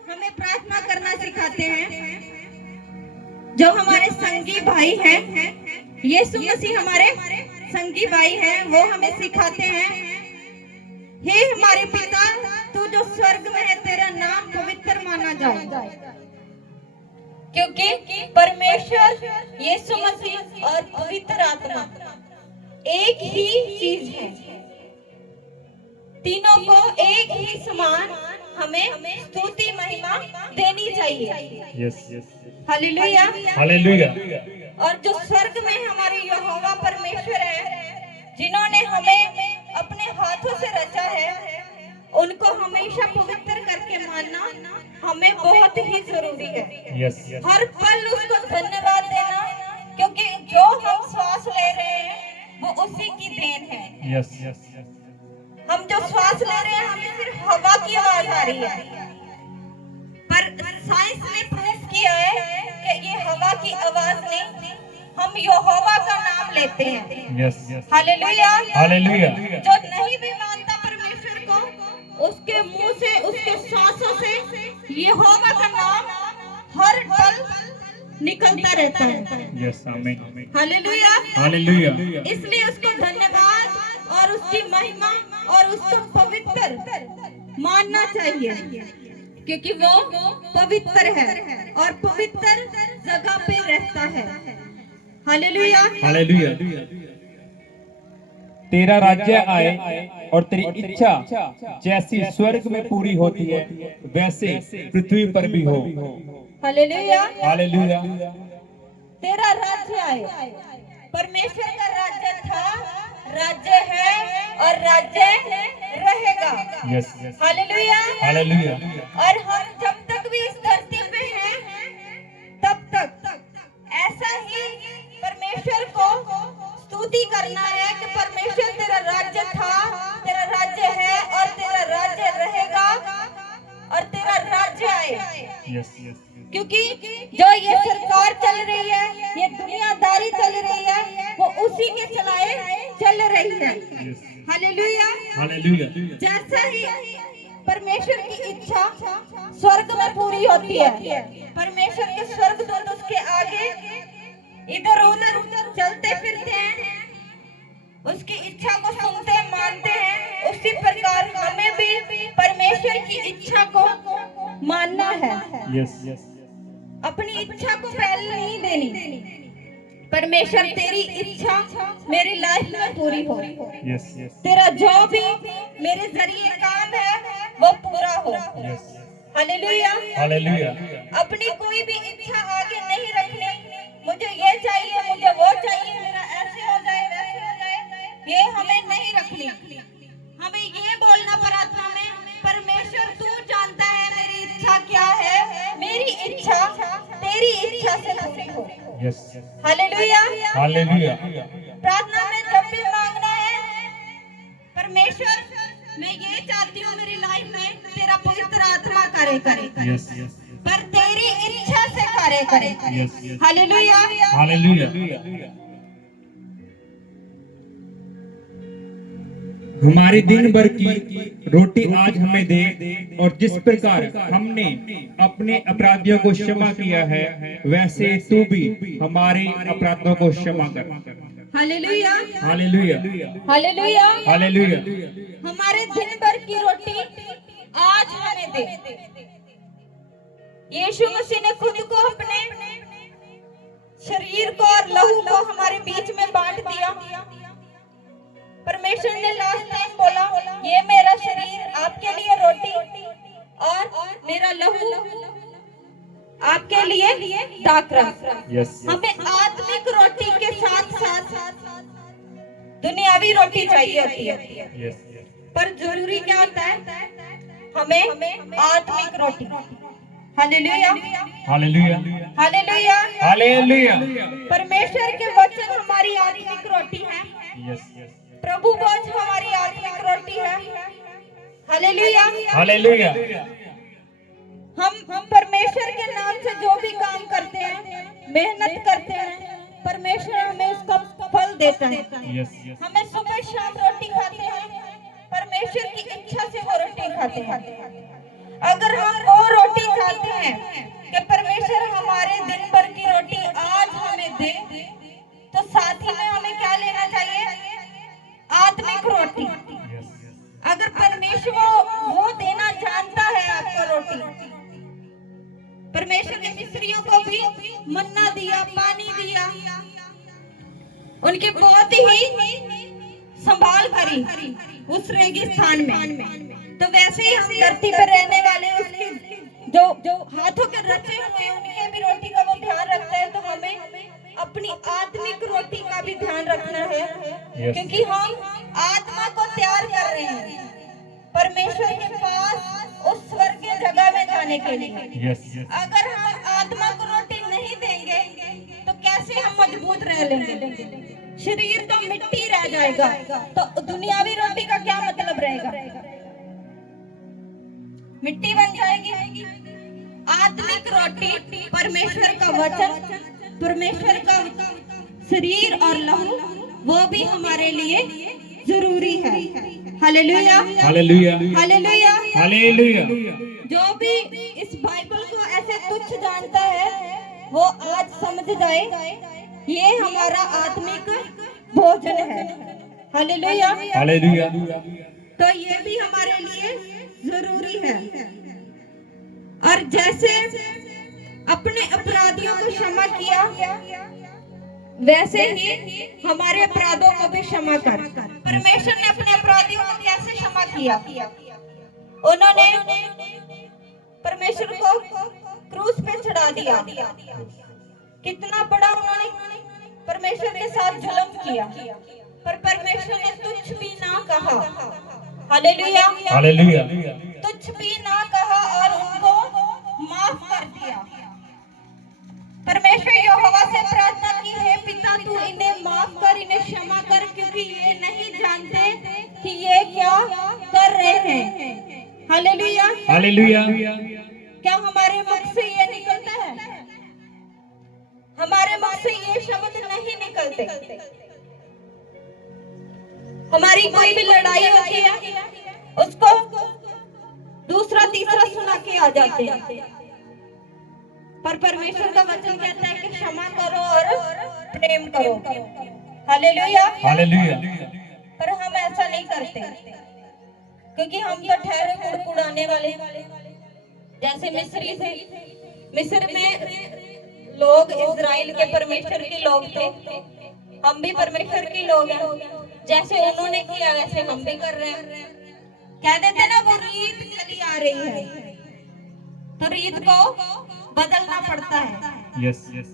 हमें प्रार्थना करना सिखाते हैं। जो हमारे संगी भाई हैं, यीशु मसीह हमारे संगी भाई हैं, वो हमें सिखाते हैं, हे हमारे पिता, तू जो स्वर्ग में है, तेरा नाम पवित्र माना जाए। क्योंकि परमेश्वर, यीशु मसीह और पवित्र आत्मा एक ही चीज है। तीनों को एक ही समान हमें स्तुति महिमा देनी चाहिए। Yes, yes. Hallelujah, hallelujah. और जो स्वर्ग में हमारे यहोवा परमेश्वर है, जिन्होंने हमें अपने हाथों से रचा है, उनको हमेशा पवित्र करके मानना हमें बहुत ही जरूरी है। Yes, yes. हर पल उसको धन्यवाद देना, क्योंकि जो हम श्वास ले रहे हैं वो उसी की देन है। Yes, yes. हम जो श्वास ले रहे हैं, हमें सिर्फ हवा की आवाज आ रही है, पर साइंस ने प्रूफ किया है कि ये हवा की आवाज नहीं, हम यहोवा का नाम लेते हैं। Yes, yes. Hallelujah, hallelujah. जो नहीं भी मानता परमेश्वर को, उसके मुंह से, उसके सांसों से यहोवा का नाम हर पल निकलता रहता है। यस, आमीन। Hallelujah, hallelujah. इसलिए उसको धन्यवाद और उसकी महिमा और उसको पवित्र मानना चाहिए, क्योंकि वो पवित्र है और पवित्र जगह पे रहता है। Hallelujah, hallelujah. तेरा राज्य आए और तेरी इच्छा जैसी स्वर्ग में पूरी होती है, वैसे पृथ्वी पर भी हो। Hallelujah, hallelujah. तेरा राज्य आए। परमेश्वर का राज्य था, राज्य है और राज्य रहेगा। Yes, yes. Hallelujah, hallelujah. और हम जब तक भी इस धरती पे हैं, तब तक ऐसा ही परमेश्वर को स्तुति करना है कि परमेश्वर, तेरा राज्य था, तेरा राज्य है और तेरा राज्य रहेगा और तेरा राज्य आए। Yes, yes. क्योंकि जो ये सरकार चल रही है, ये दुनियादारी चल रही है, वो उसी के चलाए चल रही है। Hallelujah, hallelujah. जैसा ही परमेश्वर की इच्छा स्वर्ग में पूरी होती है, परमेश्वर के स्वर्गदूत उसके आगे इधर उधर चलते फिरते हैं, उसकी इच्छा को सुनते, यस अपनी इच्छा को पहल नहीं देनी। परमेश्वर तेरी इच्छा मेरी लाइफ में पूरी हो। यस तेरा जो भी मेरे जरिए काम है वो पूरा हो। हालेलुया हालेलुया अपनी कोई भी इच्छा आगे नहीं रखनी, मुझे ये चाहिए, मुझे वो चाहिए, मेरा ऐसे हो जाए वैसे हो जाए, ये हमें नहीं रखनी। हमें ये बोलना प्रार्थना में, परमेश्वर तू जानता है मेरी इच्छा क्या है, मेरी इच्छा तेरी इच्छा से पूरी हो। यस हालेलुया हालेलुया प्रार्थना में जब भी मांगना है, परमेश्वर मैं ये चाहती हूँ मेरी लाइफ में तेरा पवित्र आत्मा कार्य करे, यस पर तेरी इच्छा से कार्य करे। यस हालेलुया हालेलुया हमारी दिन भर की रोटी आज हमें दे, और जिस प्रकार हमने अपने अपराधियों को क्षमा किया है वैसे तू भी हमारे अपराधों को क्षमा कर। हालेलुया हालेलुया हालेलुया हालेलुया हमारे दिन भर की रोटी आज हमें दे। यीशु मसीह ने खुद को अपने शरीर को और लहू को हमारे बीच में बांट दिया। परमेश्वर ने लास्ट टाइम बोला, ये मेरा शरीर आपके लिए रोटी और मेरा लहू आपके लिए दाखरा। यस हमें आत्मिक रोटी के साथ साथ दुनियावी रोटी चाहिए होती है, यस पर जरूरी क्या होता है, हमें आत्मिक रोटी। हालेलुया हालेलुया हालेलुया हालेलुया परमेश्वर के वचन हमारी आत्मिक रोटी है। यस प्रभु बोझ हमारी आत्मिक रोटी है। हालेलुया हालेलुया हम परमेश्वर के नाम से जो भी काम करते हैं, मेहनत करते हैं, परमेश्वर हमें उसका फल देता है। यस हमें सुबह शाम रोटी खाते हैं, परमेश्वर की इच्छा से वो रोटी खाते हैं। अगर हम वो रोटी खाते हैं कि परमेश्वर हमारे दिन भर की रोटी आज हमें दे, तो साथ ही में हमें क्या लेना चाहिए, आत्मिक रोटी। अगर परमेश्वर वो देना जानता है आपको रोटी, परमेश्वर ने मिस्रियों को भी मन्ना दिया, पानी दिया, उनकी बहुत ही संभाल करी उस रेगिस्तान में। तो वैसे ही हम धरती पर रहने वाले उसके जो हाथों के रचे हुए उनके भी रोटी का वो ध्यान रखता है। तो हमें अपनी आत्मिक रोटी का भी ध्यान रखना है, क्योंकि हम आत्मा को तैयार कर रहे हैं परमेश्वर के पास उस स्वर्गीय जगह में जाने के लिए। अगर हम आत्मा को रोटी नहीं देंगे तो कैसे हम मजबूत रह लेंगे, शरीर तो मिट्टी रह जाएगा, तो दुनियावी रोटी का क्या मतलब रहेगा, मिट्टी बन जाएगी। आत्मिक रोटी परमेश्वर का वचन, परमेश्वर का शरीर और लहू, वो भी हमारे लिए जरूरी है। हालेलुया हालेलुया हालेलुया हालेलुया जो भी इस बाइबल को ऐसे तुच्छ जानता है वो आज समझ जाए ये हमारा आत्मिक भोजन है। हालेलुया हालेलुया तो ये भी हमारे लिए जरूरी है। और जैसे अपने अपराधियों को क्षमा किया, वैसे ही हमारे अपराधों को भी क्षमा कर। परमेश्वर ने अपने अपराधियों को कैसे क्षमा किया, उन्होंने परमेश्वर को क्रूस पे चढ़ा दिया। कितना बड़ा उन्होंने परमेश्वर के साथ जुल्म किया, पर परमेश्वर ने तुच्छ भी ना कहा। हालेलुया हालेलुया तुच्छ भी ना कहा और उनको माफ कर दिया। परमेश्वर यहोवा से प्रार्थना की, हे पिता तू इन्हें माफ कर, इन्हें क्षमा कर, क्योंकि ये नहीं जानते कि ये क्या कर रहे हैं। हालेलुया हालेलुया क्या हमारे मुख से ये निकलता है? हमारे मुख से ये शब्द नहीं निकलते। हमारी कोई भी लड़ाई होती है, उसको दूसरा तीसरा सुना के आ जाते हैं, पर परमेश्वर का वचन कहता है कि क्षमा करो और प्रेम करो। हालेलुया हालेलुया पर हम ऐसा नहीं करते, क्योंकि हम तो ठहरे कुड़कुड़ाने वाले, जैसे मिस्री थे, मिस्र में लोग इजराइल के परमेश्वर के लोग थे, हम भी परमेश्वर के लोग हैं। जैसे उन्होंने किया वैसे हम भी कर रहे हैं। कह देते ना वो रीत चली आ रही है, तो रीत को बदलना पड़ता है। Yes yes.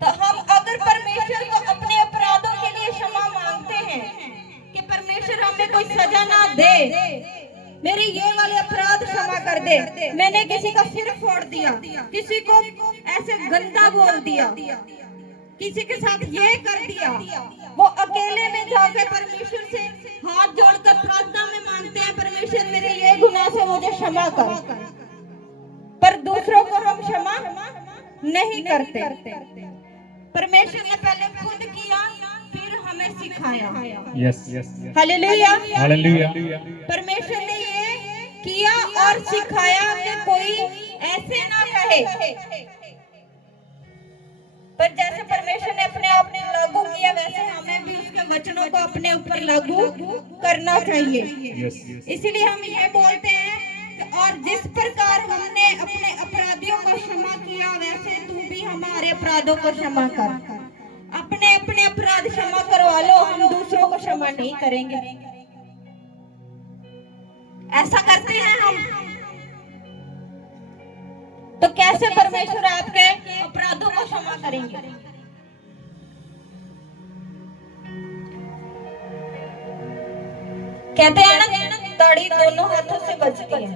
तो हम अगर परमेश्वर को अपने अपराधों के लिए क्षमा मांगते हैं कि परमेश्वर हमें कोई सजा ना दे, मेरे ये वाले अपराध क्षमा कर दे, मैंने किसी का सिर फोड़ दिया, किसी को ऐसे गंदा बोल दिया, किसी के साथ ये कर दिया, वो अकेले में जाके परमेश्वर से हाथ जोड़कर प्रार्थना में मांगते हैं, परमेश्वर मेरे ये गुनाह से मुझे क्षमा कर। पर दूसरों को हम क्षमा नहीं करते। परमेश्वर ने पहले खुद किया, फिर हमें सिखाया। Yes yes. Hallelujah hallelujah. परमेश्वर ने ये किया और सिखाया कि कोई ऐसे ना कहे, पर जैसे परमेश्वर ने अपने आप ने लागू किया, वैसे हमें भी उसके वचनों को अपने ऊपर लागू करना चाहिए। यस। इसीलिए हम ये बोलते हैं और जिस प्रकार हमने अपने अपराधियों को क्षमा किया, वैसे तू भी हमारे अपराधों को क्षमा कर। अपने अपने अपराध क्षमा करवा लो, हम दूसरों को क्षमा नहीं करेंगे। ऐसा करते हैं हम, तो कैसे परमेश्वर आपके अपराधों को क्षमा करेंगे? कहते हैं ना ताड़ी दोनों हाथों से बजती है,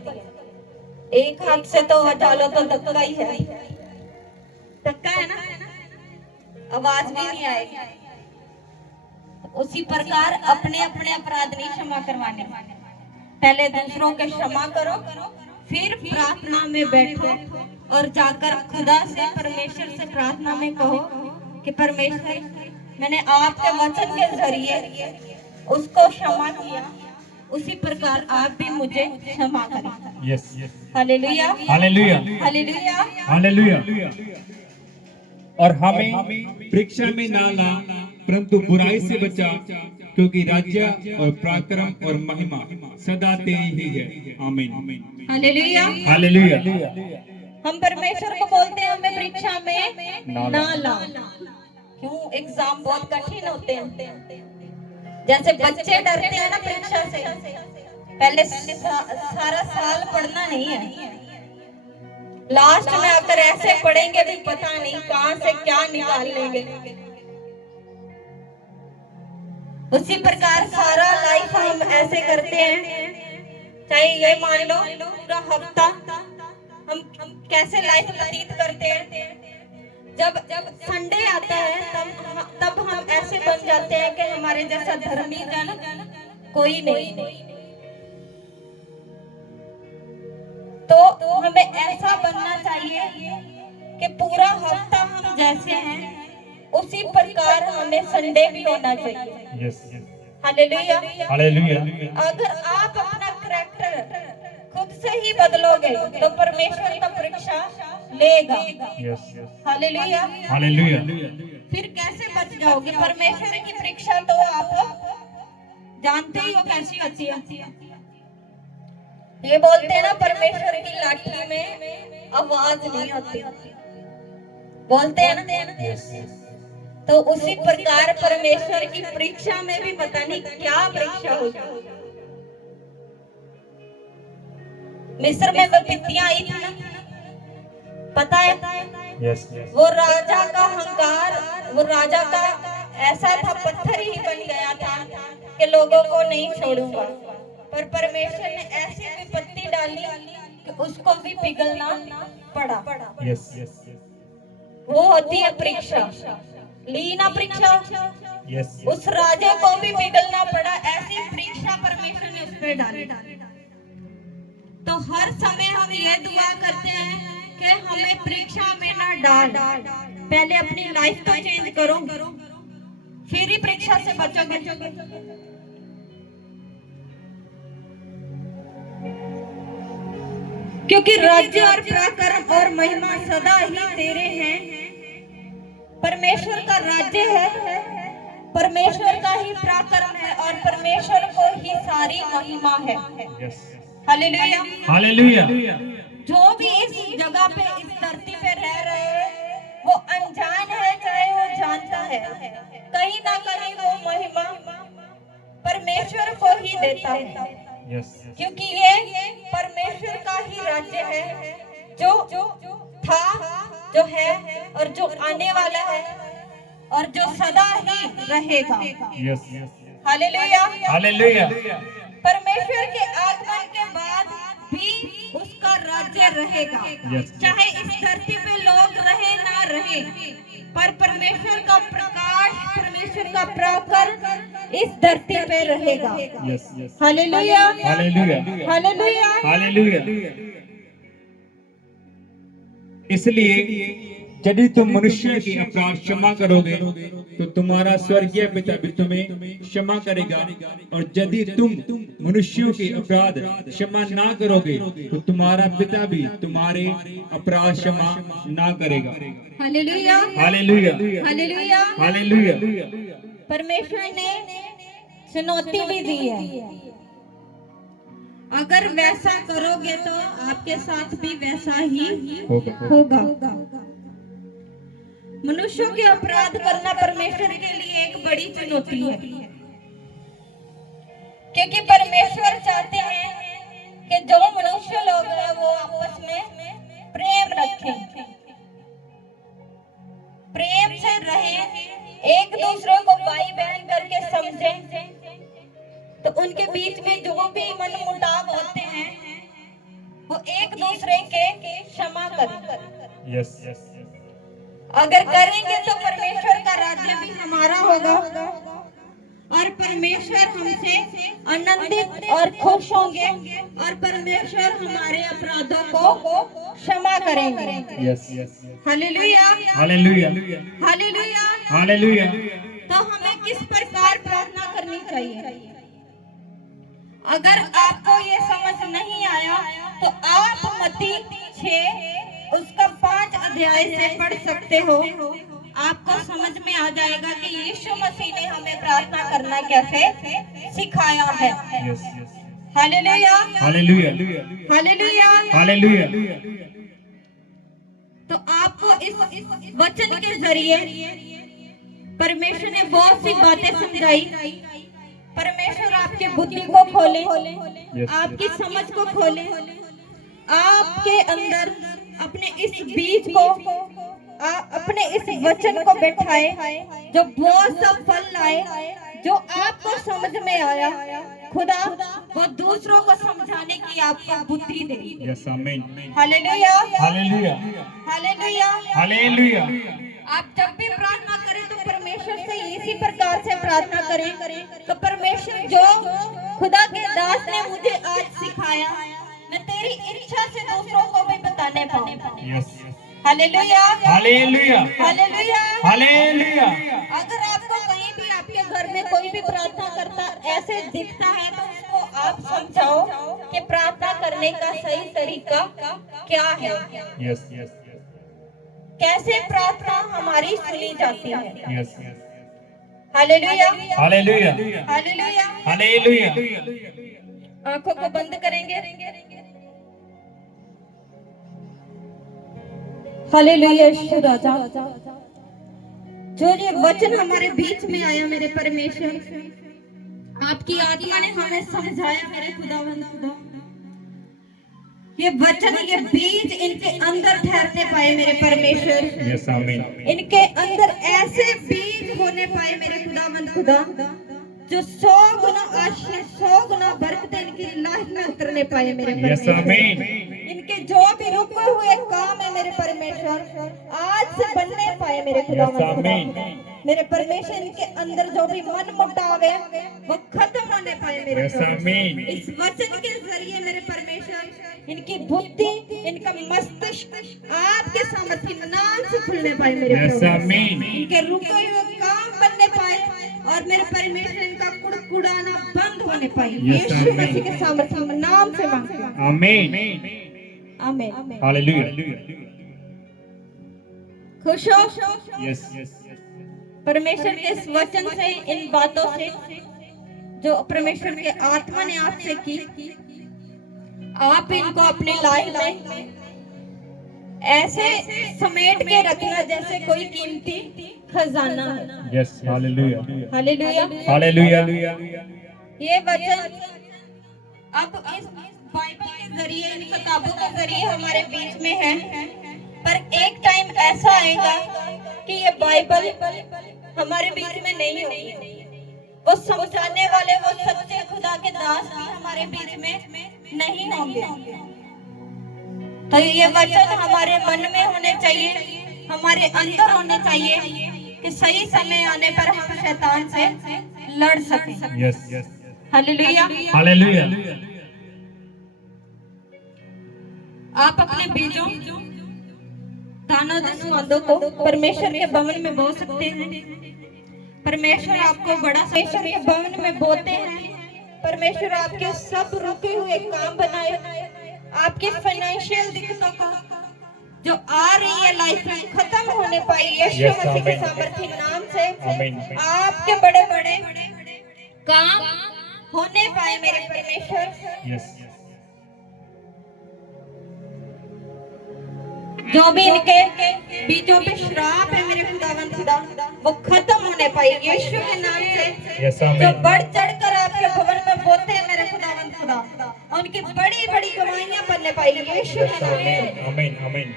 एक हाथ से तो डालो तो धक्का ही है, धक्का है ना, आवाज भी नहीं आएगी। उसी प्रकार अपने अपने अपराध नहीं क्षमा करवाने, पहले दूसरों के क्षमा करो, फिर प्रार्थना में बैठो और जाकर खुदा से परमेश्वर से प्रार्थना में कहो कि परमेश्वर मैंने आपके वचन के जरिए उसको क्षमा किया, उसी प्रकार आप भी मुझे क्षमा करें। Yes yes. Hallelujah hallelujah. Hallelujah hallelujah. और हमें परीक्षा में ना ला, परंतु बुराई से बचा, क्योंकि राज्य और पराक्रम और महिमा सदा तेरी ही है। आमीन। Hallelujah hallelujah. हम परमेश्वर को बोलते हैं हमें परीक्षा में ना ला। क्यों? एग्जाम बहुत कठिन होते हैं। जैसे बच्चे डरते हैं ना परीक्षा से, पहले सारा साल पढ़ना नहीं है, लास्ट में आकर ऐसे पढ़ेंगे भी पता नहीं कहां से क्या निकाल लेंगे। उसी प्रकार सारा लाइफ हम ऐसे करते हैं, चाहे ये मान लो पूरा हफ्ता हम कैसे लाइफ व्यतीत करते हैं। जब संडे आता है तब हम ऐसे बन जाते हैं कि हमारे जैसा धर्मी जन कोई नहीं। तो हमें ऐसा बनना चाहिए कि पूरा हफ्ता हम जैसे हैं उसी प्रकार हमें संडे भी होना चाहिए। यस। Hallelujah hallelujah. अगर आप अपना करैक्टर खुद से ही बदलोगे तो परमेश्वर का परीक्षा लेगा। Yes yes. Hallelujah hallelujah. फिर कैसे बच जाओगे? परमेश्वर की परीक्षा तो आप जानते ही हो कैसी होती है। ये बोलते हैं ना परमेश्वर की लाठी में आवाज नहीं होती, बोलते हैं ना। तो उसी प्रकार परमेश्वर की परीक्षा में भी पता नहीं क्या परीक्षा होगी। मिस्र में विपत्तियां आई थी ना, पता है? Yes yes. वो राजा का अहंकार, वो राजा का ऐसा था, पत्थर ही बन गया था कि लोगों को नहीं छोड़ूंगा। पर परमेश्वर ने ऐसी विपत्ति डाली कि उसको भी पिघलना पड़ा। Yes yes. वो होती है परीक्षा, लीना परीक्षा। यस। उस राजे को भी पिघलना पड़ा, ऐसी परीक्षा परमेश्वर ने उस पर डाली। तो हर समय हम ये दुआ करते हैं कि हमें परीक्षा में ना डाल, पहले अपनी लाइफ तो चेंज करो, फिर ही परीक्षा से बचोगे। क्योंकि राज्य और पराक्रम और महिमा सदा ही तेरे हैं। परमेश्वर का राज्य है, परमेश्वर का ही पराक्रम है और परमेश्वर को ही सारी महिमा है। हालेलुया। हालेलुया। जो भी इस जगह पे इस धरती पे रह रहे हैं वो अनजान है चाहे वो जानता है, कहीं ना कहीं वो महिमा परमेश्वर को ही देता है, यस क्योंकि ये परमेश्वर का ही राज्य है जो था, जो है और जो आने वाला है और जो सदा ही रहेगा। Yes hallelujah. हालेलुया। परमेश्वर के आगमन के बाद भी उसका राज्य रहेगा, Yes. चाहे इस धरती पे लोग रहे ना रहे, पर परमेश्वर का प्रकाश, परमेश्वर का प्रकाश इस धरती पे रहेगा। Yes hallelujah. Hallelujah. Hallelujah. Hallelujah. इसलिए यदि तुम मनुष्य के अपराध क्षमा करोगे तो तुम्हारा स्वर्गीय पिता भी तुम्हें क्षमा करेगा, और यदि तुम मनुष्यों के अपराध क्षमा ना करोगे तो तुम्हारा पिता भी तुम्हारे अपराध क्षमा ना करेगा। हालेलुया। हालेलुया। हालेलुया। हालेलुया। परमेश्वर ने चुनौती भी दी है, अगर वैसा करोगे तो आपके साथ भी वैसा ही होगा। मनुष्यों के अपराध करना परमेश्वर के लिए एक बड़ी चुनौती है, क्योंकि परमेश्वर चाहते हैं कि जो मनुष्य लोग हैं वो आपस में प्रेम रखें, प्रेम से रहें, एक दूसरे को भाई बहन करके समझें, तो उनके बीच में जो भी मन मुटाव होते हैं वो एक दूसरे के क्षमा करें। यस अगर करेंगे तो परमेश्वर का राज्य भी हमारा होगा और परमेश्वर हमसे आनंदित और खुश होंगे और परमेश्वर हमारे अपराधों को क्षमा करेंगे। Yes hallelujah. Hallelujah. Hallelujah. Hallelujah. तो हमें किस प्रकार प्रार्थना करनी चाहिए? अगर आपको ये समझ नहीं आया तो आप मत्ती 6 उसका 5 अध्याय से पढ़ सकते हो, आपको समझ में आ जाएगा कि यीशु मसीह ने हमें प्रार्थना करना कैसे सिखाया है। Yes hallelujah. Hallelujah. Hallelujah. Hallelujah. तो आपको इस वचन के जरिए परमेश्वर ने बहुत सी बातें समझाई। परमेश्वर आपके बुद्धि को खोले, आपकी समझ को खोले, आपके अंदर अपने इस बीज को, अपने इस वचन को बैठाए जो बहुत सा फल लाए, जो आपको समझ में आया, खुदा वो दूसरों को समझाने की आपको बुद्धि दे। यस आमीन। हालेलुया। हालेलुया। हालेलुया। हालेलुया। आप जब भी प्रार्थना करें तो परमेश्वर से इसी प्रकार से प्रार्थना करें, तो परमेश्वर जो खुदा के दास ने मुझे आज सिखाया, मैं तेरी इच्छा से दूसरों को भी बताने पाऊं। Yes hallelujah. Hallelujah. Hallelujah. Hallelujah. अगर आपको कहीं भी आपके घर में कोई भी प्रार्थना करता ऐसे दिखता है तो उसको आप समझाओ कि प्रार्थना करने का सही तरीका क्या है, यस यस कैसे प्रार्थना हमारी सुनी जाती है। Yes hallelujah. Hallelujah. Hallelujah. Hallelujah. आंखों को बंद करेंगे। हालेलुया। यीशु राजा, जो ये वचन हमारे बीच में आया मेरे परमेश्वर, आपकी आत्मा ने हमें समझाया मेरे खुदावंद खुदा, ये वचन, ये बीज इनके अंदर ठहरने पाए मेरे परमेश्वर। यस आमीन। इनके अंदर ऐसे बीज होने पाए मेरे खुदावंद खुदा, जो 100 गुना आशीष, 100 गुना बरकत इनकी लाइफ में उतरने पाए मेरे परमेश्वर। इनके जो भी रुके हुए काम है मेरे परमेश्वर, आज से बनने पाए मेरे खुदावंद खुदा। मेरे परमेश्वर, इनके अंदर जो भी मन मुटाव है वो खत्म होने पाए मेरे परमेश्वर। इस वचन के जरिए मेरे परमेश्वर, इनकी बुद्धि, इनका मस्तिष्क आपके सामर्थ्य नाम से खुलने पाए मेरे परमेश्वर। इनके रुके हुए काम बनने पाए और मेरे परमेश्वर इनका कुड़कुड़ाना बंद होने पाए। यीशु मसीह के सामर्थ्य नाम से मांगते हैं, आमीन। आमीन। हालेलुया। खुश हो? यस यस परमेश्वर के इस वचन से, इन बातों से जो परमेश्वर के आत्मा ने आपसे की, आप इनको अपनी लाइफ में ऐसे समेट के रखना जैसे कोई कीमती खजाना है। Yes, hallelujah, hallelujah, hallelujah. ये वचन अब इस बाइबल के जरिए, इन किताबों के जरिए हमारे बीच में है, पर एक टाइम ऐसा आएगा कि ये बाइबल हमारे बीच में नहीं होगी। वो समझाने वाले, वो सच्चे खुदा के दास भी हमारे बीच में नहीं होंगे। तो ये वचन हमारे मन में होने चाहिए, हमारे अंदर होने चाहिए कि सही समय आने पर हम शैतान से लड़ सकें। Yes, yes, hallelujah, hallelujah. आप अपने बीजों, दानों, दसमंदों को परमेश्वर के भवन में बो सकते हैं। परमेश्वर आपको बड़ा, परमेश्वर के भवन में बोते हैं। परमेश्वर आपके सब रुके हुए काम बनाए, आपके फाइनेंशियल दिक्कतों को जो आ रही है लाइफ में खत्म होने पाई यीशु मसीह के सामर्थ्य नाम से। आपके बड़े बड़े काम होने पाए मेरे परमेश्वर। यस, जो भी इनके बीजों पे श्राप है मेरे खुदावंद खुदा, वो खत्म होने पाए यीशु के नाम से। जो बढ़ चढ़ कर आपके भवन में बोते हैं मेरे खुदावंद खुदा, उनकी बड़ी बड़ी कमाइयां बनने पाई यीशु के नाम से। आमीन, आमीन।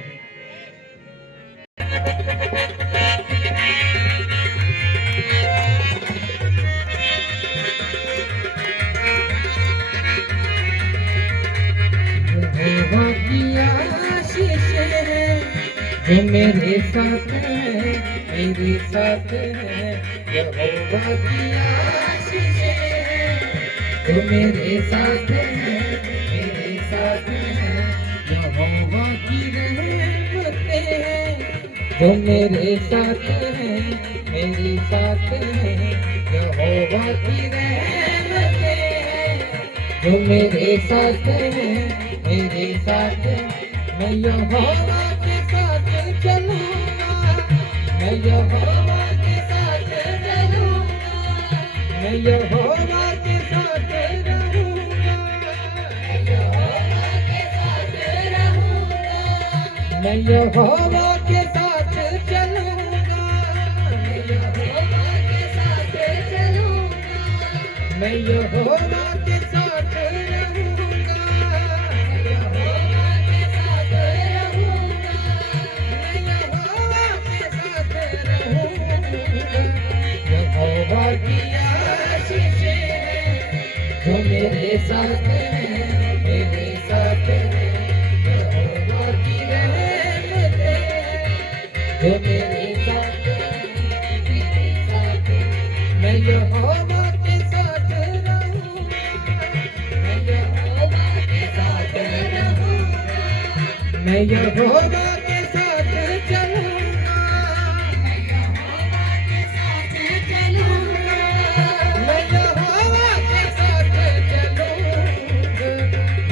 यहोवा की आशीष है जो मेरे साथ है, मेरे साथ है। यहोवा की आशीष है जो मेरे साथ है, मेरे साथ है। यहोवा की रहमतें हैं जो मेरे साथ है, मेरे साथ है। यहोवा की रहमतें हैं जो मेरे साथ है, मेरे साथ। मैं यहोवा के साथ चलूंगा, मैं यहोवा के साथ चलूंगा, मैं यहोवा के साथ रहूंगा, मैं यहोवा के साथ रहूंगा, मैं यहोवा के साथ चलूंगा, मैं यहोवा के साथ चलूंगा, मैं यहोवा के साथ रहूंगा, यहोवा की आशीष है जो मेरे साथ है, मेरे साथ है। यहोवा की रहमत है जो मेरे साथ है, मेरे साथ है। मैं यहोवा के साथ रहूंगा, मैं यहोवा के साथ रहूंगा, मैं यहोवा के साथ चलूंगा, मैं यहोवा के साथ चलूंगा, मैं यहोवा के साथ चलूंगा।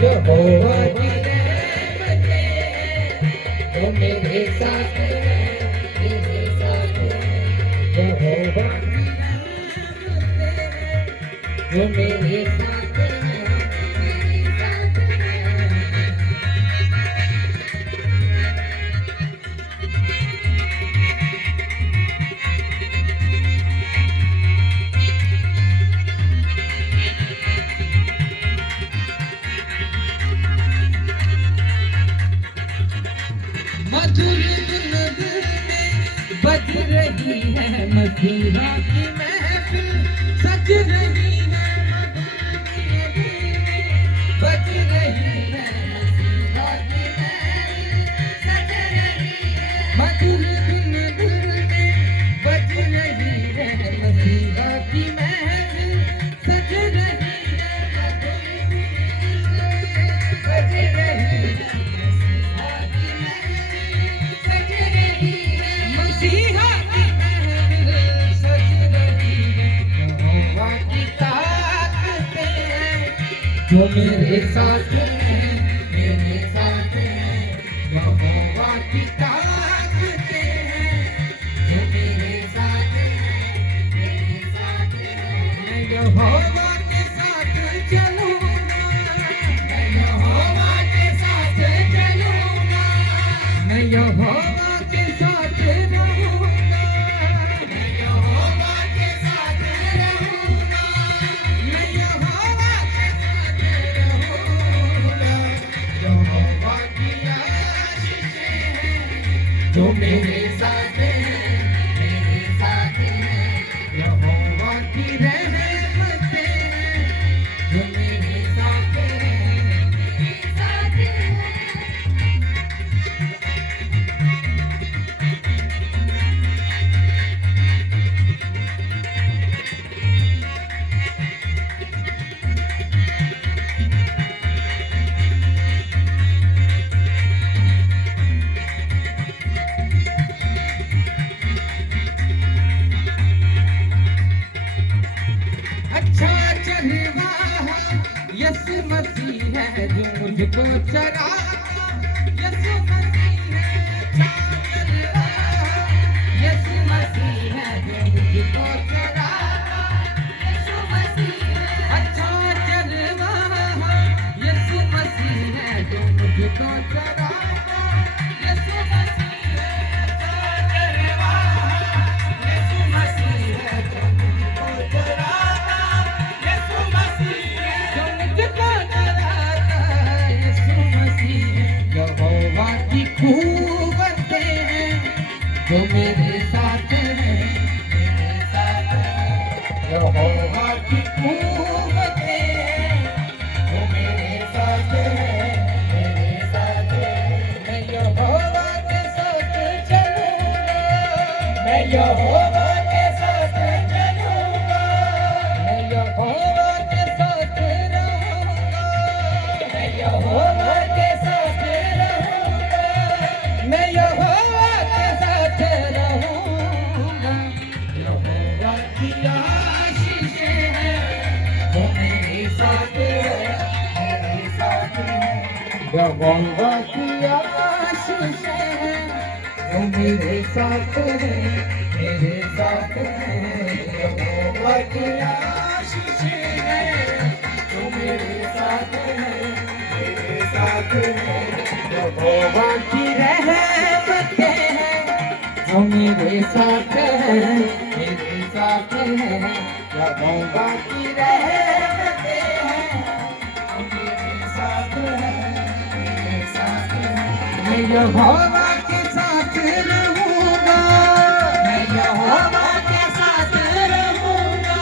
यहोवा की रहमतें हैं जो मेरे साथ है, मेरे साथ है। यहोवा की रहमतें हैं जो मेरे साथ है, मेरे साथ है। मधुर धुन दिल में बज रही है, मसीहा की महफिल सज रही है। मधुर धुन दिल में बज रही है, मसीहा की महफिल सज रही है। मधुर धुन दिल में बज रही है, मसीहा की महफिल सज रही है। मधुर धुन बज रही है, मसीहा की महफिल सज रही है। यहोवा की ताकतें हैं जो मेरे साथ है, मेरे साथ है। यहोवा की ताकतें हैं जो मेरे साथ है, मेरे साथ है। मैं यहोवा के साथ चलूंगा, मैं यहोवा के साथ रहूंगा, मैं यहोवा के साथ रहूंगा, मैं यहोवा के साथ रहूंगा। यहोवा की आशीषें हैं जो मेरे साथ हैं, मेरे साथ हैं। यहोवा की रहमतें हैं जो मेरे साथ हैं, मेरे साथ हैं। अच्छा चरवाहा यीशु मसीह है जो मुझको चराता, यीशु मसीह है। अच्छा चरवाहा यीशु मसीह है जो मुझको चराता, यीशु मसीह है। अच्छा चरवाहा यीशु मसीह है जो मुझको चराता, यीशु मसीह है। अच्छा चरवाहा यीशु मसीह है जो मुझको चराता, यीशु मसीह है जो मुझको चराता, यीशु मसीह है। यहोवा की कुव्वतें हैं जो मेरे साथ हैं, मेरे साथ हैं। यहोवा की कुव्वतें हैं जो मेरे साथ हैं, मेरे साथ हैं। मैं यहोवा के साथ चलूंगा, मैं यहोवा के साथ चलूंगा, मैं यहोवा के साथ रहूंगा, मैं यहोवा के साथ रहूंगा, मैं यहोवा के साथ रहूंगा। यहोवा की आशीषें हैं जो मेरे साथ हैं, मेरे साथ हैं। यहोवा की आशीषें हैं जो मेरे साथ हैं, मेरे साथ हैं। यहोवा की आशीषें हैं जो मेरे साथ हैं, मेरे साथ हैं। यहोवा की रहमतें हैं जो मेरे साथ हैं, मेरे साथ हैं। यहोवा की रहमतें हैं जो मेरे साथ हैं, मेरे साथ हैं। मैं यहोवा के साथ रहूंगा, मैं यहोवा के साथ रहूंगा,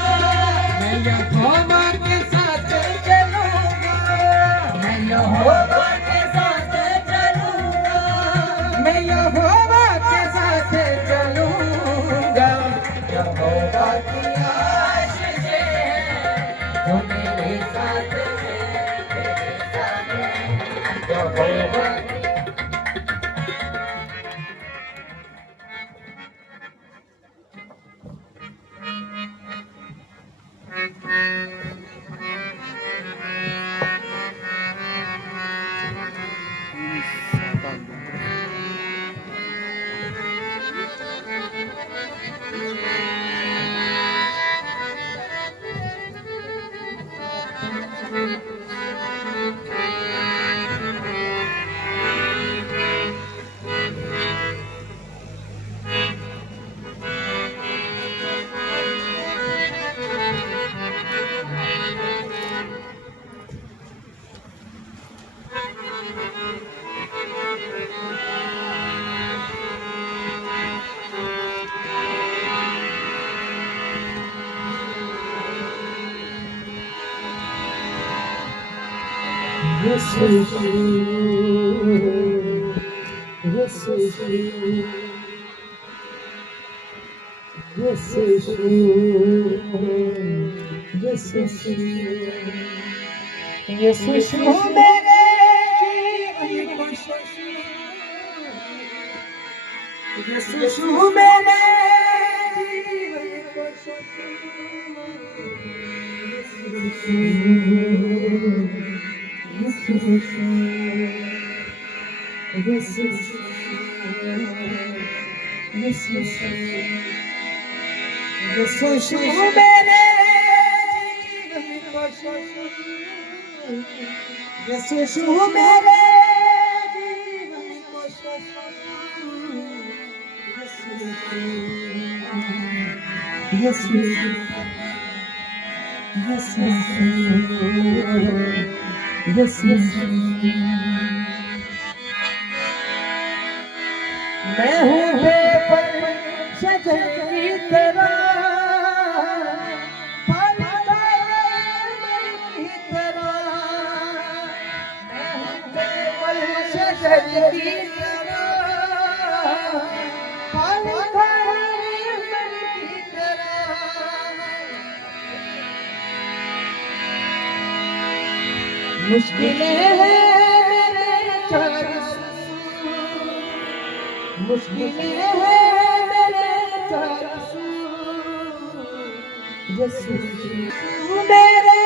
मैं यहोवा के साथ चलूंगा, मैं यहोवा के साथ चलूंगा, मैं यहोवा के साथ चलूंगा। यहोवा की आशीषें हैं जो मेरे साथ हैं, मेरे साथ हैं। यहोवा यीशु मेरे जीवन को यीशु मेरे जीवन यीशु मेरे जीवन को यीशु मैं हूँ बेपल शजर की तरह, फल की तरह। मैं हूँ बेपल शजर की तरह, फल की तरह। मुश्किलें हैं मेरे चारों, मुश्किलें हैं मेरे चारों। यीशु मेरे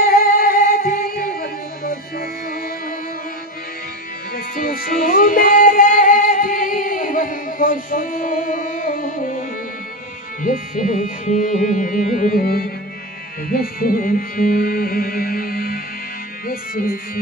जीवन को छू, यीशु मेरे जीवन को छू। यीशु यीशु यीशु।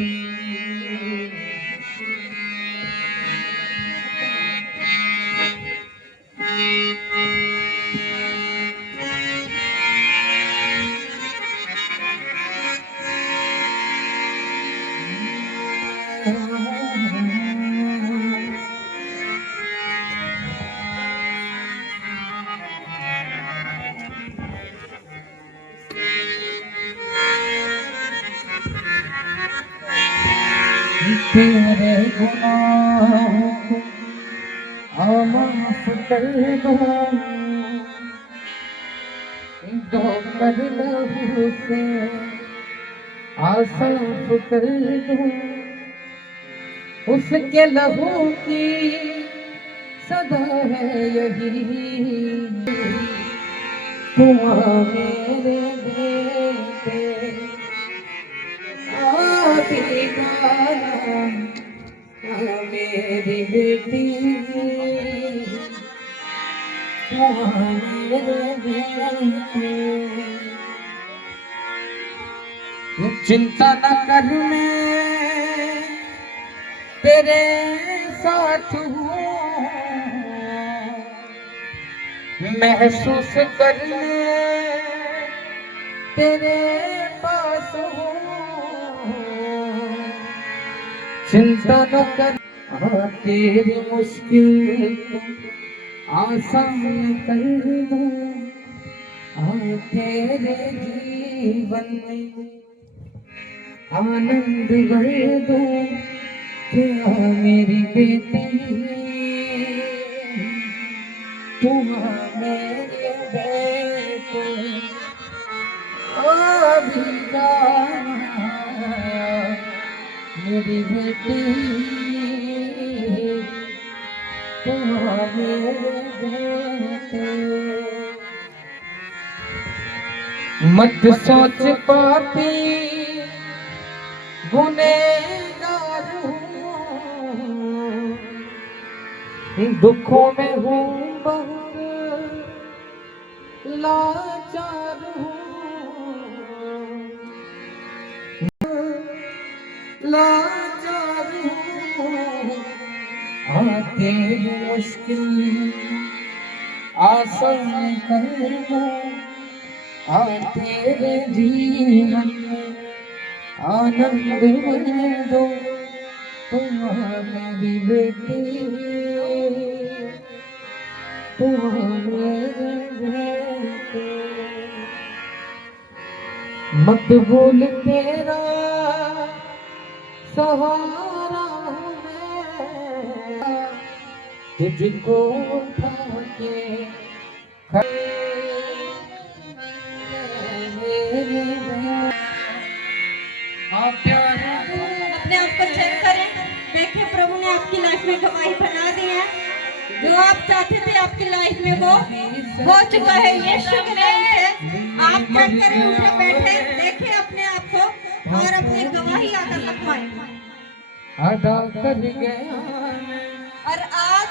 तेरे गुनाहों को माफ कर दो, दो कर लहू से साफ कर दो। उसके लहू की सदा है यही, तुम मेरे बेटे मेरी बेटी। चिंता न कर, मैं तेरे साथ हूँ। महसूस करने तेरे पास हूँ। चिंता न कर, तेरी मुश्किल को आसान कर दो। तेरे जीवन में आनंद भर दो। क्या मेरी बेटी, तुम मेरे बेटे। अभी जाना मेरी बेटी, तुम मेरे बेटे। मत सोच पापी गुनहगार हूँ, दुखों में हूँ बहुत लाचार हूँ। लाचार हूँ, आते मुश्किल आसान कर दो। तेरे जीवन में आनंद भर दो। तुम मेरी बेटी, तुम मेरे बेटे। मत भूल तेरा सहारा हूँ मैं, तुझको उठा के अपने आप को चेक करें, देखिए प्रभु ने आपकी लाइफ में गवाही बना दी है। जो आप चाहते थे आपकी लाइफ में वो हो चुका है। यीशु के नाम से आप चेक करें, उठे बैठे देखिए अपने आप को और अपनी गवाही आकर लखवाएं। अदा कर गया। और आज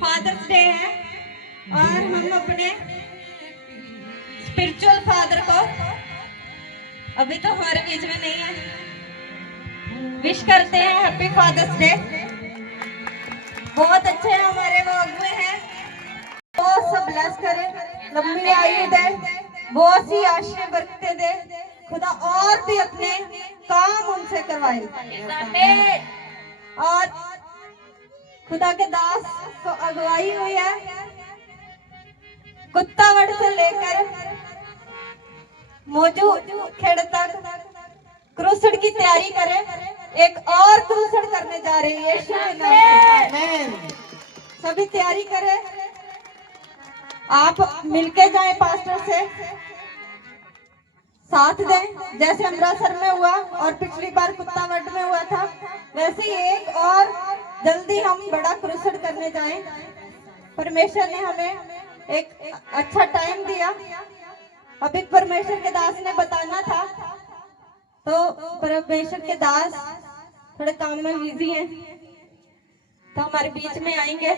फादर्स डे है और हम अपने स्पिरिचुअल फादर को अभी तो हमारे बीच में नहीं है, विश करते हैं हैप्पी फादर्स डे। बहुत अच्छे हैं हमारे वो करे, लंबी आयु दे, बहुत सी आशीष बरकते दे, खुदा और भी अपने काम उनसे करवाए। और खुदा के दास को अगुवाई हुई है, कुत्तावड़ से लेकर मौजू खेड़ तक क्रूसड की तैयारी करें। एक और क्रूसड करने जा रही है यीशु के नाम से। सभी तैयारी करें, आप मिलके जाएं, पास्टर से साथ दें। जैसे अमृतसर में हुआ और पिछली बार कुत्तावड़ में हुआ था, वैसे ही एक और जल्दी हम बड़ा क्रूसड करने जाएं। परमेश्वर ने हमें एक अच्छा टाइम दिया। अभी परमेश्वर के दास ने बताना था, तो परमेश्वर के दास थोड़े काम में बिजी हैं, तो हमारे बीच में आएंगे।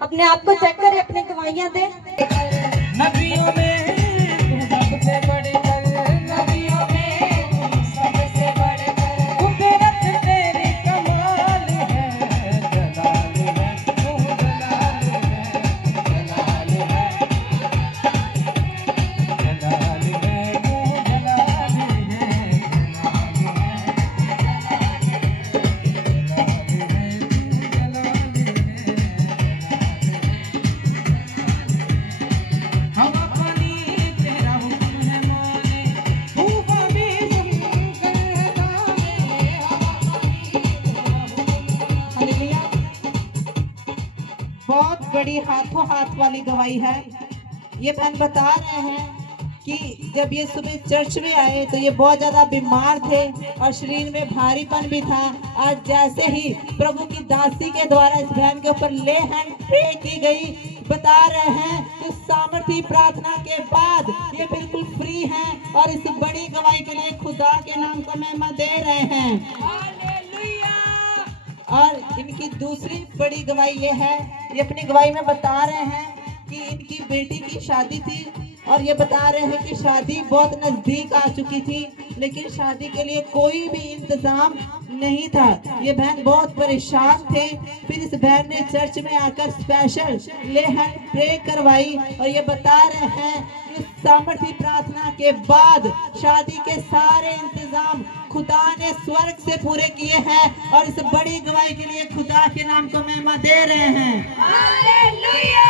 अपने आप को चेक करें, अपनी गवाहियां दें। नबियों में तू सबसे बढ़कर, नबियों में तू सबसे बढ़कर, कुदरत तेरी कमाल है, जलाल है तू, जलाल है, जलाल है, जलाल है तू, जलाल है, हवा पानी तेरा हुक्म है माने, तूफान भी सुनकर है ताने, हवा पानी तेरा हुक्म। हालेलुया। बहुत बड़ी हाथों हाथ वाली गवाही है। ये बहन बता रहे हैं कि जब ये सुबह चर्च में आए तो ये बहुत ज्यादा बीमार थे और शरीर में भारीपन भी था। आज जैसे ही प्रभु की दासी के द्वारा इस बहन के ऊपर ले हैंड प्रे की गई, बता रहे हैं कि सामर्थी प्रार्थना के बाद ये बिल्कुल फ्री हैं और इस बड़ी गवाही के लिए खुदा के नाम को महिमा दे रहे हैं। और इनकी दूसरी बड़ी गवाही ये है, ये अपनी गवाही में बता रहे हैं कि इनकी बेटी की शादी थी और ये बता रहे हैं कि शादी बहुत नजदीक आ चुकी थी, लेकिन शादी के लिए कोई भी इंतजाम नहीं था। ये बहन बहुत परेशान थे। फिर इस बहन ने चर्च में आकर स्पेशल ले हैंड प्रे करवाई और ये बता रहे हैं कि सामर्थी प्रार्थना के बाद शादी के सारे इंतजाम खुदा ने स्वर्ग से पूरे किए हैं और इस बड़ी गवाही के लिए खुदा के नाम को महिमा दे रहे हैं। हालेलुया।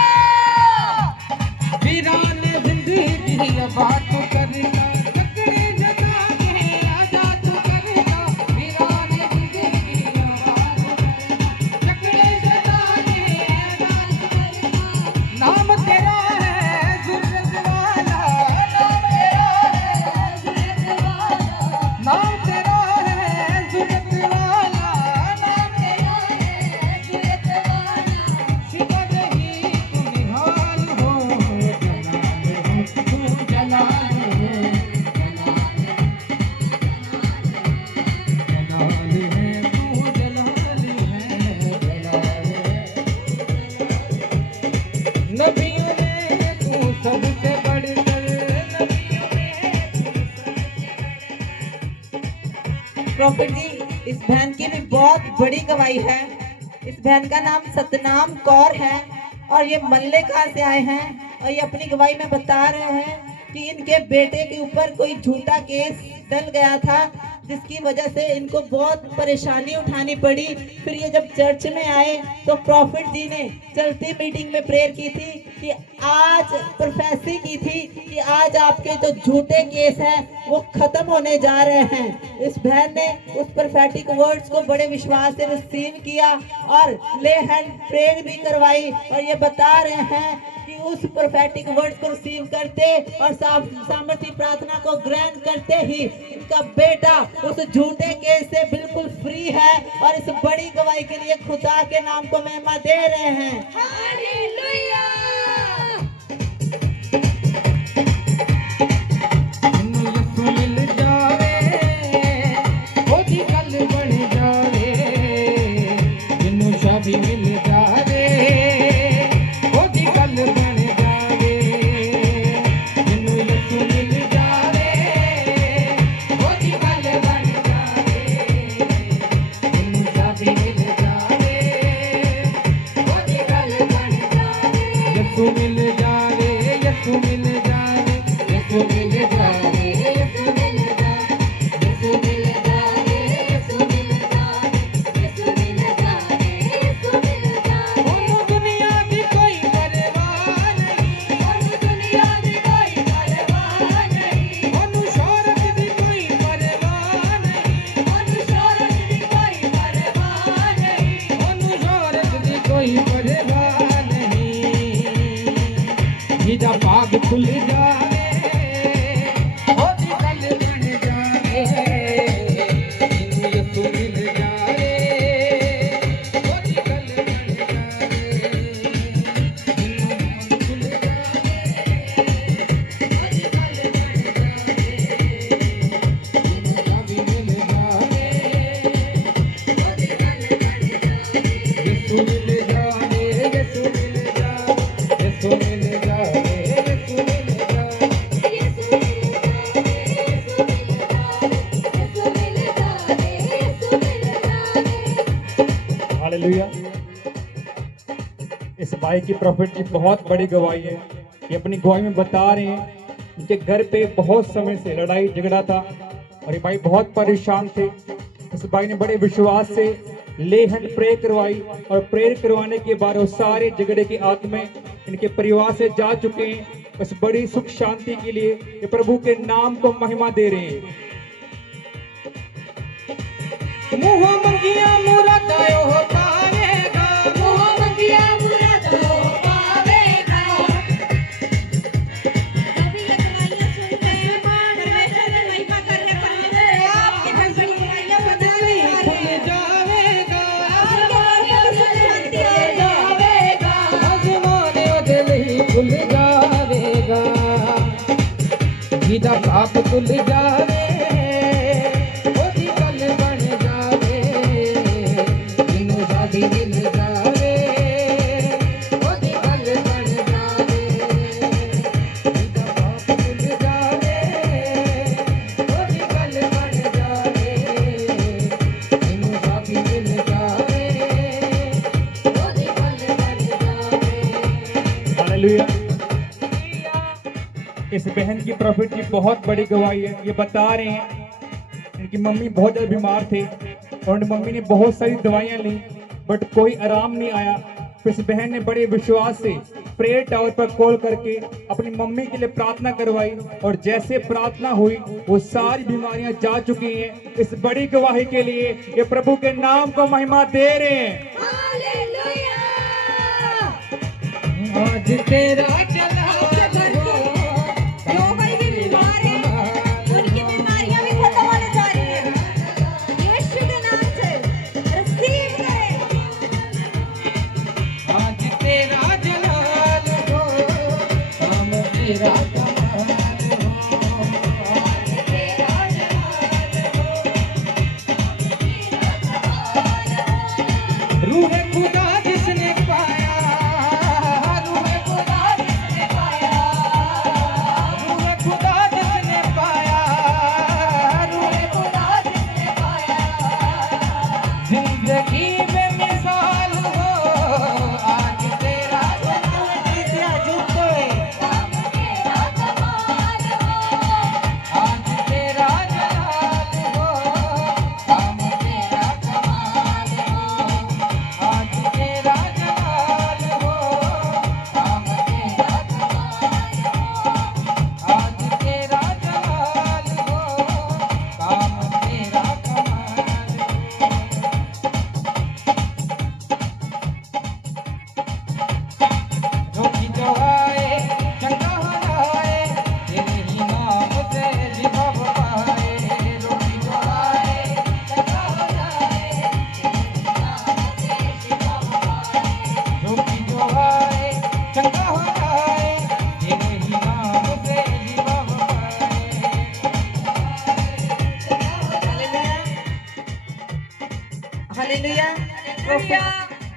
वीरान जिंदगी आबाद करना, टकरे जगा के आजाद करना, वीरान जिंदगी आबाद करना, टकरे जगा के आजाद करना, नाम तेरा है जुर्रत वाला, नाम तेरा है जुर्रत वाला, नाम तेरा है जुर्रत वाला, नाम तेरा है जुर्रत वाला, सिवा नहीं तू निहाल हो, नबियों में तू सबसे बढ़कर, नबियों में तू सबसे प्रॉफिट जी, इस बहन की भी बहुत बड़ी गवाही है। इस बहन का नाम सतनाम कौर है और ये मल्लेका से आए हैं और ये अपनी गवाही में बता रहे हैं कि इनके बेटे के ऊपर कोई झूठा केस डल गया था, जिसकी वजह से इनको बहुत परेशानी उठानी पड़ी। फिर ये जब चर्च में आए तो प्रॉफिट जी ने चलती मीटिंग में प्रेयर की थी कि आज प्रोफेसी की थी कि आज आपके जो झूठे केस हैं वो खत्म होने जा रहे हैं। इस बहन ने उस प्रोफेटिक वर्ड्स को बड़े विश्वास से रिसीव किया और ले हैंड प्रेयर भी करवाई और ये बता रहे हैं कि उस प्रोफेटिक वर्ड्स को रिसीव करते और सामर्थी प्रार्थना को ग्रहण करते ही इनका बेटा उस झूठे केस से बिल्कुल फ्री है और इस बड़ी गवाही के लिए खुदा के नाम को महिमा दे रहे हैं। हालेलुया। मिल जावे ओदी गल बन जावे, जिन्नू शादी मिल जावे ओदी गल बन जावे, जिन्नू यीशु मिल जावे ओदी गल बन जावे, जिन्नू शादी मिल जावे ओदी गल बन जावे। खुल जावे ओ दी गल बन जावे जिन्नू यसू मिल जावे ओ दी गल बन जावे जिन्नू खुल जावे ओ दी गल बन जावे जिन्नू चाबी मिल जावे ओ दी गल बन जावे यसू मिल जावे यसू मिल जावे यसू मिल जावे यसू मिल जावे हालेलुया। इस भाई की प्रॉफिट की बहुत बड़ी गवाही है। ये अपनी गवाही में बता रहे हैं उनके घर पे बहुत समय से लड़ाई झगड़ा था और ये भाई बहुत परेशान थे। इस भाई ने बड़े विश्वास से ले हैंड प्रे करवाई और प्रेयर करवाने के बाद वो सारे झगड़े की आत्माएं इनके परिवार से जा चुके हैं। बस बड़ी सुख शांति के लिए ये प्रभु के नाम को महिमा दे रहे हैं। मुँह मंगिया मुराद आयो पावेगा मुँह मंगिया मुराद आयो पावेगा सभी लगवाइयां सुनते हैं परमेश्वर की महिमा करने पर आपके घर बड़ी गवाइयां बदलनी खुल जावेगा शांति आ जावेगा आसमाने बदल ही खुल जावेगा जिदा पाप खुल जावे ओदी गल बन जावे जिन्नू शादी मिल जावे ओदी गल बन जावे जिदा पाप खुल जावे ओदी गल बन जावे जिन्नू शादी मिल जावे ओदी गल बन जावे हालेलुया। इस बहन की प्रॉफिट की बहुत बड़ी गवाही है। ये बता रहे हैं इनकी मम्मी बहुत ज्यादा बीमार थे और उनकी मम्मी ने बहुत सारी दवाइयां ली बट कोई आराम नहीं आया। फिर इस बहन ने बड़े विश्वास से प्रेयर टावर पर कॉल करके अपनी मम्मी के लिए प्रार्थना करवाई और जैसे प्रार्थना हुई वो सारी बीमारियां जा चुकी हैं। इस बड़ी गवाही के लिए ये प्रभु के नाम को महिमा दे रहे हैं। हालेलुया। आज तेरा चला जो कोई भी बीमार है उनकी बीमारियां भी खत्म होने जा रही है यीशु के नाम से रिसीव करें। आज तेरा जलाल हो हम तेरा कमाल हो आज तेरा जलाल हो रूह खुदा जिसने पाया रूह खुदा जिसने पाया रूह खुदा जिसने पाया रूह खुदा जिसने पाया जिंदगी बेमिसाल हो आज तेरा आज तेरा जलाल हो हम तेरा कमाल हो आज तेरा जलाल हो हम तेरा कमाल हो आज तेरा जलाल हो हम तेरा कमाल हो रोकी जो आए चंगा हो जाए तेरे ही नाम से जीवा पाए रोकी जो आए चंगा हो जाए रोकी जो आए चंगा हो जाए तेरे ही नाम से जीवा पाए हालेलुया।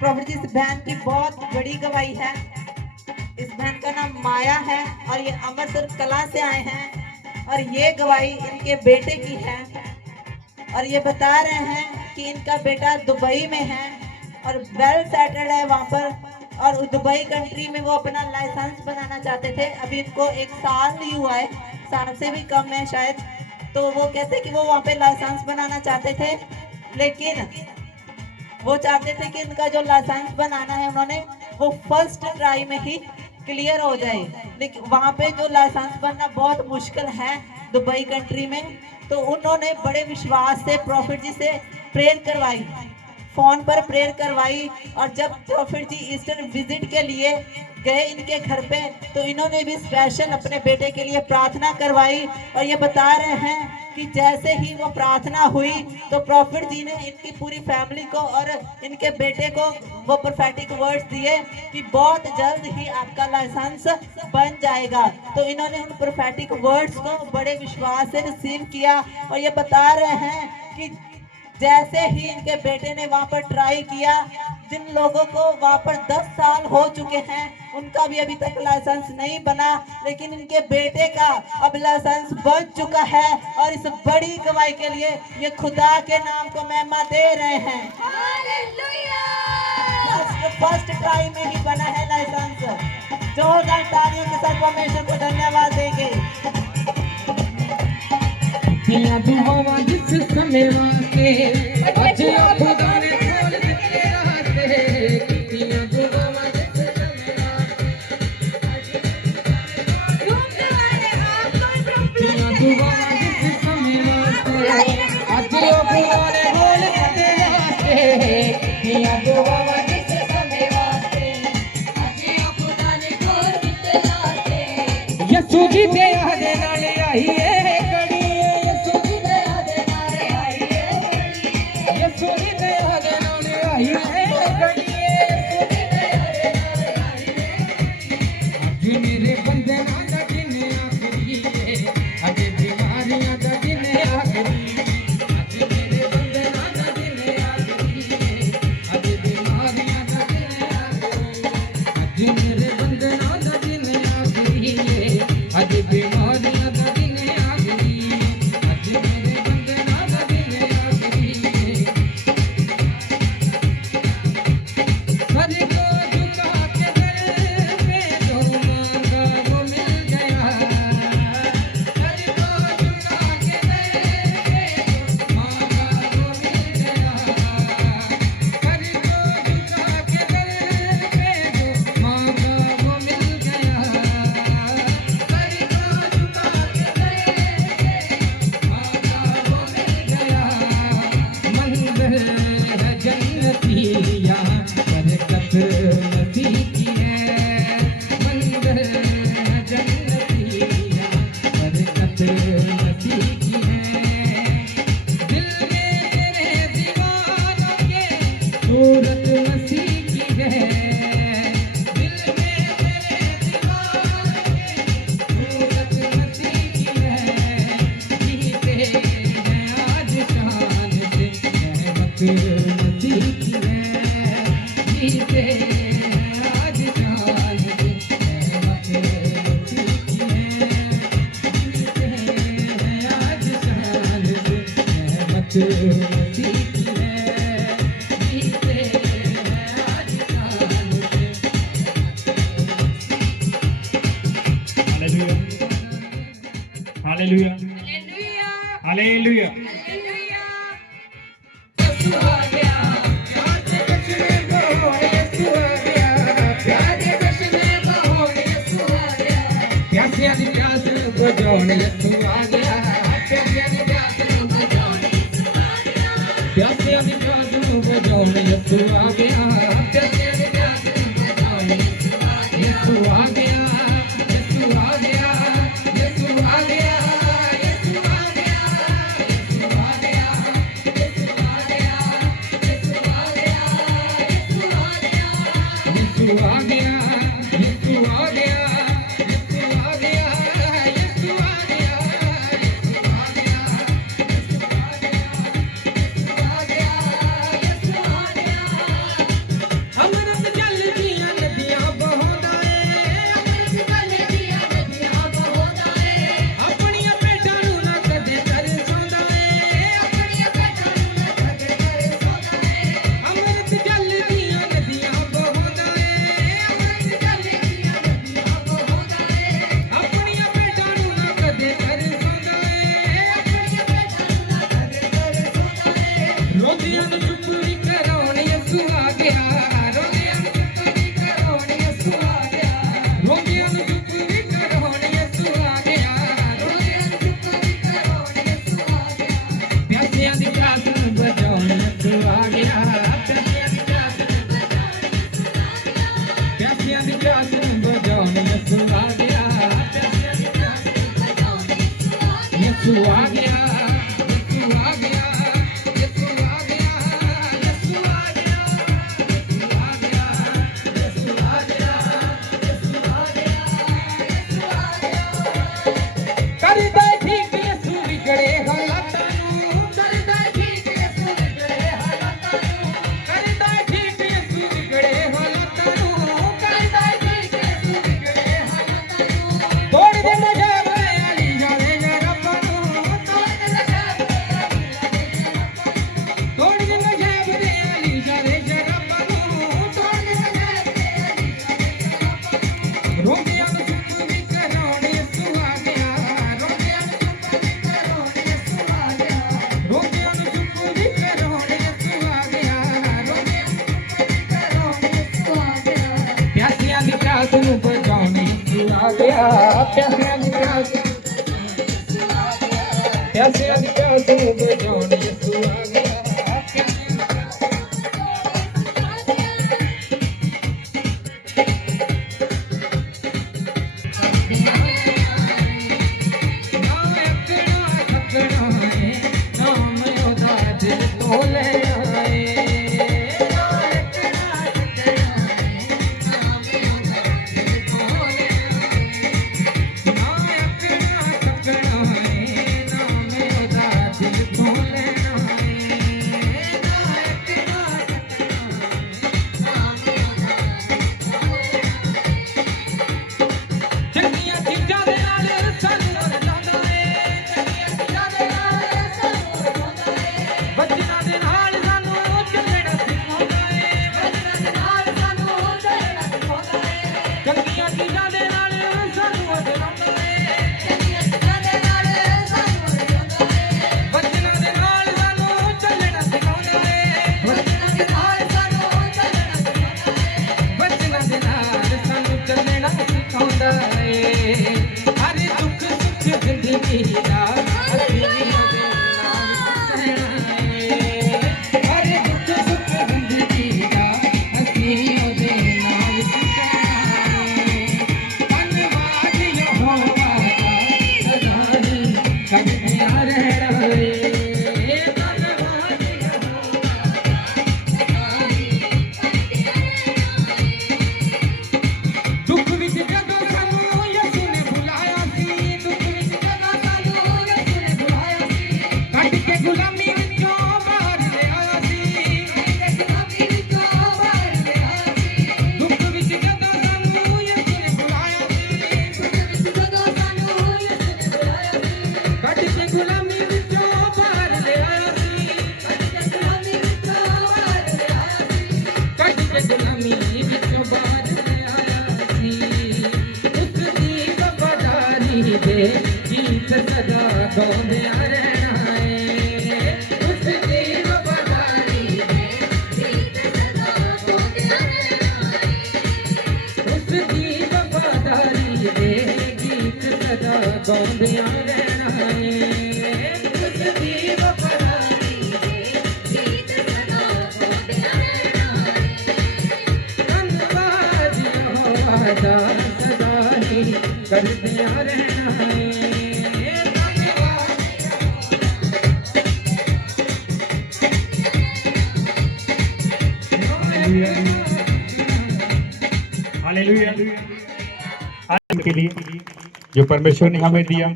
प्रॉफिट जी, इस बहन की बहुत बड़ी गवाही है। इस बहन का नाम माया है और ये अमृतसर कला से आए हैं और ये गवाही इनके बेटे की है और ये बता रहे हैं कि इनका बेटा दुबई में है और वेल सेटल्ड है वहाँ पर और दुबई कंट्री में वो अपना लाइसेंस बनाना चाहते थे। अभी इनको 1 साल नहीं हुआ है, साल से भी कम है शायद। तो वो कहते कि वो वहाँ पे लाइसेंस बनाना चाहते थे, लेकिन वो चाहते थे कि इनका जो लाइसेंस बनाना है उन्होंने वो फर्स्ट ट्राई में ही क्लियर हो जाए। लेकिन वहाँ पे जो लाइसेंस बनना बहुत मुश्किल है दुबई कंट्री में। तो उन्होंने बड़े विश्वास से प्रॉफिट जी से प्रेयर करवाई। फोन पर प्रेयर करवाई। और जब प्रॉफिट जी ईस्टर विजिट के लिए गए इनके घर पे, तो इन्होंने भी स्पेशल अपने बेटे के लिए प्रार्थना करवाई। और ये बता रहे हैं कि जैसे ही वो प्रार्थना हुई तो प्रॉफिट जी ने इनकी पूरी फैमिली को और इनके बेटे को वो प्रोफेटिक वर्ड्स दिए कि बहुत जल्द ही आपका लाइसेंस बन जाएगा। तो इन्होंने उन प्रोफेटिक वर्ड्स को बड़े विश्वास से रिसीव किया। और ये बता रहे हैं कि जैसे ही इनके बेटे ने वहाँ पर ट्राई किया, जिन लोगों को वहाँ पर 10 साल हो चुके हैं उनका भी अभी तक लाइसेंस नहीं बना, लेकिन इनके बेटे का अब लाइसेंस बन चुका है। और इस बड़ी गवाही के लिए ये खुदा के नाम को महिमा दे रहे हैं। फर्स्ट ट्राई में ही बना है लाइसेंस। जोरदार तालियों के साथ परमेश्वर को धन्यवाद देंगे। दुआवा जिस समय वास्ते आज खुदा ने खोल दिए रास्ते। दुआवा जिस समय आज खुदा ने खोल दिए रास्ते। दुआवा जिस समय वास्ते आज खुदा ने खोल दिए रास्ते। यीशु जी दे आदे नाल आई है हालेलुया, हालेलुया। प्यासियां दी प्यास नूं बुझाउण यसू आ गया, प्यासियां दी प्यास नूं बुझाउण यसू आ गया, यसू आ गया, यसू आ गया, यसू आ गया, यसू आ गया, यसू आ गया, यसू आ गया, यसू आ गया। करदा ठीक यसू बिगड़े हालातां नूं, करदा ठीक यसू बिगड़े हालातां नूं, करदा ठीक यसू बिगड़े हालातां नूं, करदा ठीक यसू बिगड़े हालातां नूं। तोड़ दे मुझावरे अली जावे या रब्बा नूं, तोड़ दे मुझावरे अली जावे या रब्बा नूं, तोड़ दे मुझावरे अली जावे या रब्बा नूं, तोड़ दे मुझावरे अली जावे या रब्बा नूं। रोंदियां नूं चुप भी कराउण यसू आ गया, रोंदियां नूं चुप भी कराउण यसू आ गया, रोंदियां नूं चुप भी कराउण यसू आ गया, रोंदियां नूं चुप भी कराउण यसू आ गया। प्यासियां दी प्यास नूं बुझाउण यसू आ गया, प्यासियां दी प्यास नूं बुझाउण यसू आ गया, प्यासियां दी प्यास नूं बुझाउण यसू आ गया, प्यासियां दी प्यास नूं नाम अकड़ा थकड़ा है, नाम ओदा दिल तो ले आए, नाम अकड़ा थकड़ा है, नाम ओदा दिल तो ले आए, नाम अकड़ा थकड़ा है, नाम ओदा दिल तो ले आए, नाम अकड़ा थकड़ा है, नाम ओदा दिल तो ले आए। चंगियां चीज़ां दे नाल सानू रलांदा ए, चंगियां चीज़ां दे नाल सानू रलांदा ए, वचनां दे नाल सानू चलना सिखाउंदा ए, वचनां दे नाल सानू चलना सिखाउंदा ए। चंगियां चीज़ां दे नाल सानू रलांदा ए, चंगियां चीज़ां दे नाल सानू रलांदा ए, वचनां दे नाल सानू चलना सिखाउंदा ए, वचनां दे नाल सानू चलना सिखाउंदा ए, वचनां दे नाल सानू चलना सिखाउंदा ए। हर दुख सुख जिंदगी दा असीं ओदे नाल सहना ए, हर दुख सुख जिंदगी दा असीं ओदे नाल सहना ए। धन्नवाद यहोवा दा सदा ही करदियां रहना ए, धन्नवाद यहोवा दा सदा ही करदियां रहना ए। दुख विच जदों सानू यसू ने बुलाया सी, दुख विच जदों सानू यसू ने बुलाया सी, कट के गुलामी विचों बाहर ले आया सी, कट के गुलामी विचों बाहर ले आया सी। दुख विच जदों सानू यसू ने बुलाया सी, दुख विच जदों सानू यसू ने बुलाया सी, कट के गुलामी विचों बाहर ले आया सी, कट के गुलामी विचों बाहर ले आया सी, कट के गुलामी विचों बाहर ले आया सी। उस दी वफादारी दे गीत सदा गाउंदियां रहना ए, उस दी वफादारी दे गीत सदा गाउंदियां रहना ए, उस दी वफादारी दे गीत सदा गाउंदियां रहना ए, उस दी वफादारी दे गीत सदा गाउंदियां रहना ए। धन्नवाद यहोवा दा सदा ही करदियां रहना ए, धन्नवाद हालेलुया। आज के लिए जो परमेश्वर ने हमें दिया,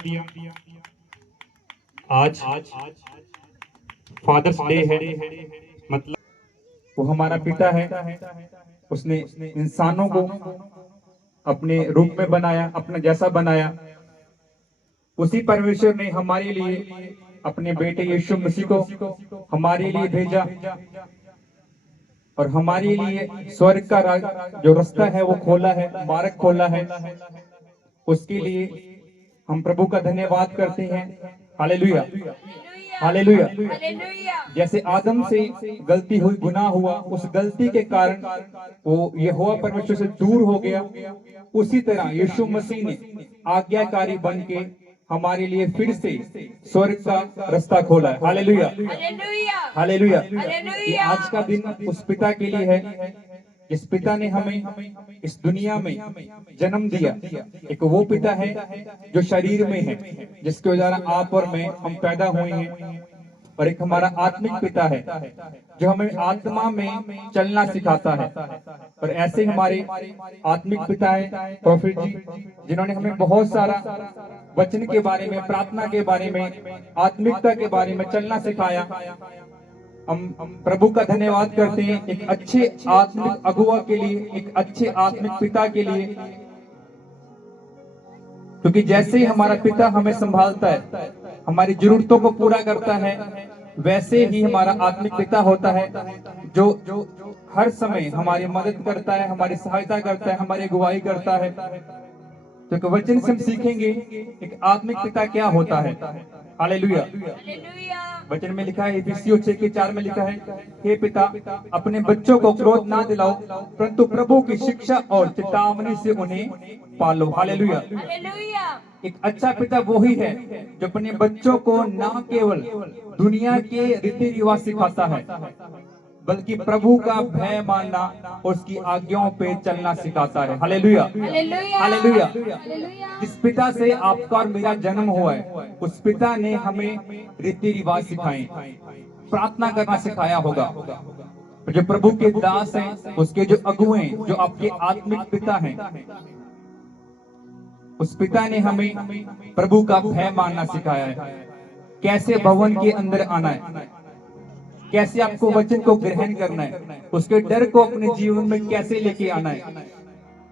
आज फादर्स डे है, मतलब वो हमारा पिता है, उसने इंसानों को अपने रूप में बनाया, अपना जैसा बनाया। उसी परमेश्वर ने हमारे लिए अपने बेटे यीशु मसीह को हमारे लिए भेजा और हमारे लिए स्वर्ग का जो रास्ता है वो खोला है, मार्ग खोला है। उसके लिए हम प्रभु का धन्यवाद करते हैं। Hallelujah, hallelujah. जैसे आदम से गलती हुई, गुनाह हुआ, उस गलती के कारण वो यहोवा परमेश्वर से दूर हो गया, उसी तरह यीशु मसीह ने आज्ञाकारी बन के हमारे लिए फिर से स्वर्ग का रास्ता खोला है। Hallelujah, hallelujah. ये आज का दिन उस पिता के लिए है जिस पिता ने हमें इस दुनिया में जन्म दिया, एक वो पिता है जो शरीर में है, जिसके द्वारा आप और मैं हम पैदा हुए हैं, और एक हमारा आत्मिक पिता है जो हमें आत्मा में चलना सिखाता है। और ऐसे ही हमारे आत्मिक पिता है प्रॉफिट जी, जिन्होंने हमें बहुत सारा वचन के बारे में, प्रार्थना के बारे में, आत्मिकता के बारे में चलना सिखाया। हम प्रभु का धन्यवाद करते हैं एक अच्छे आत्मिक अगुआ के लिए, एक अच्छे आत्मिक पिता के लिए, क्योंकि जैसे ही हमारा पिता हमें संभालता है, हमारी जरूरतों को पूरा करता है, वैसे ही हमारा आत्मिक पिता होता है जो हर समय हमारी मदद करता है, हमारी सहायता करता है, हमारी अगुवाई करता है। तो एक वचन से हम सीखेंगे एक आत्मिक पिता क्या होता है। हालेलुया। वचन में लिखा है, इफिसियों 6:4 में लिखा है, हे पिता अपने बच्चों को क्रोध ना दिलाओ, परंतु प्रभु की शिक्षा और चेतावनी से उन्हें पालो। हालेलुया। एक अच्छा पिता वही है जो अपने बच्चों को न केवल दुनिया के रीति रिवाज सिखाता है, बल्कि प्रभु का भय मानना और उसकी आज्ञाओं पे चलना सिखाता है। Hallelujah, hallelujah. जिस पिता से आपका और मेरा जन्म हुआ है, उस पिता ने हमें रीति रिवाज सिखाए, प्रार्थना करना सिखाया होगा। जो प्रभु के दास हैं, उसके जो अगुए, जो आपके आत्मिक पिता हैं, उस पिता ने हमें प्रभु का भय मानना सिखाया है, कैसे भवन के अंदर आना है, कैसे आपको वचन को ग्रहण करना है, उसके डर को अपने जीवन में कैसे लेके आना है,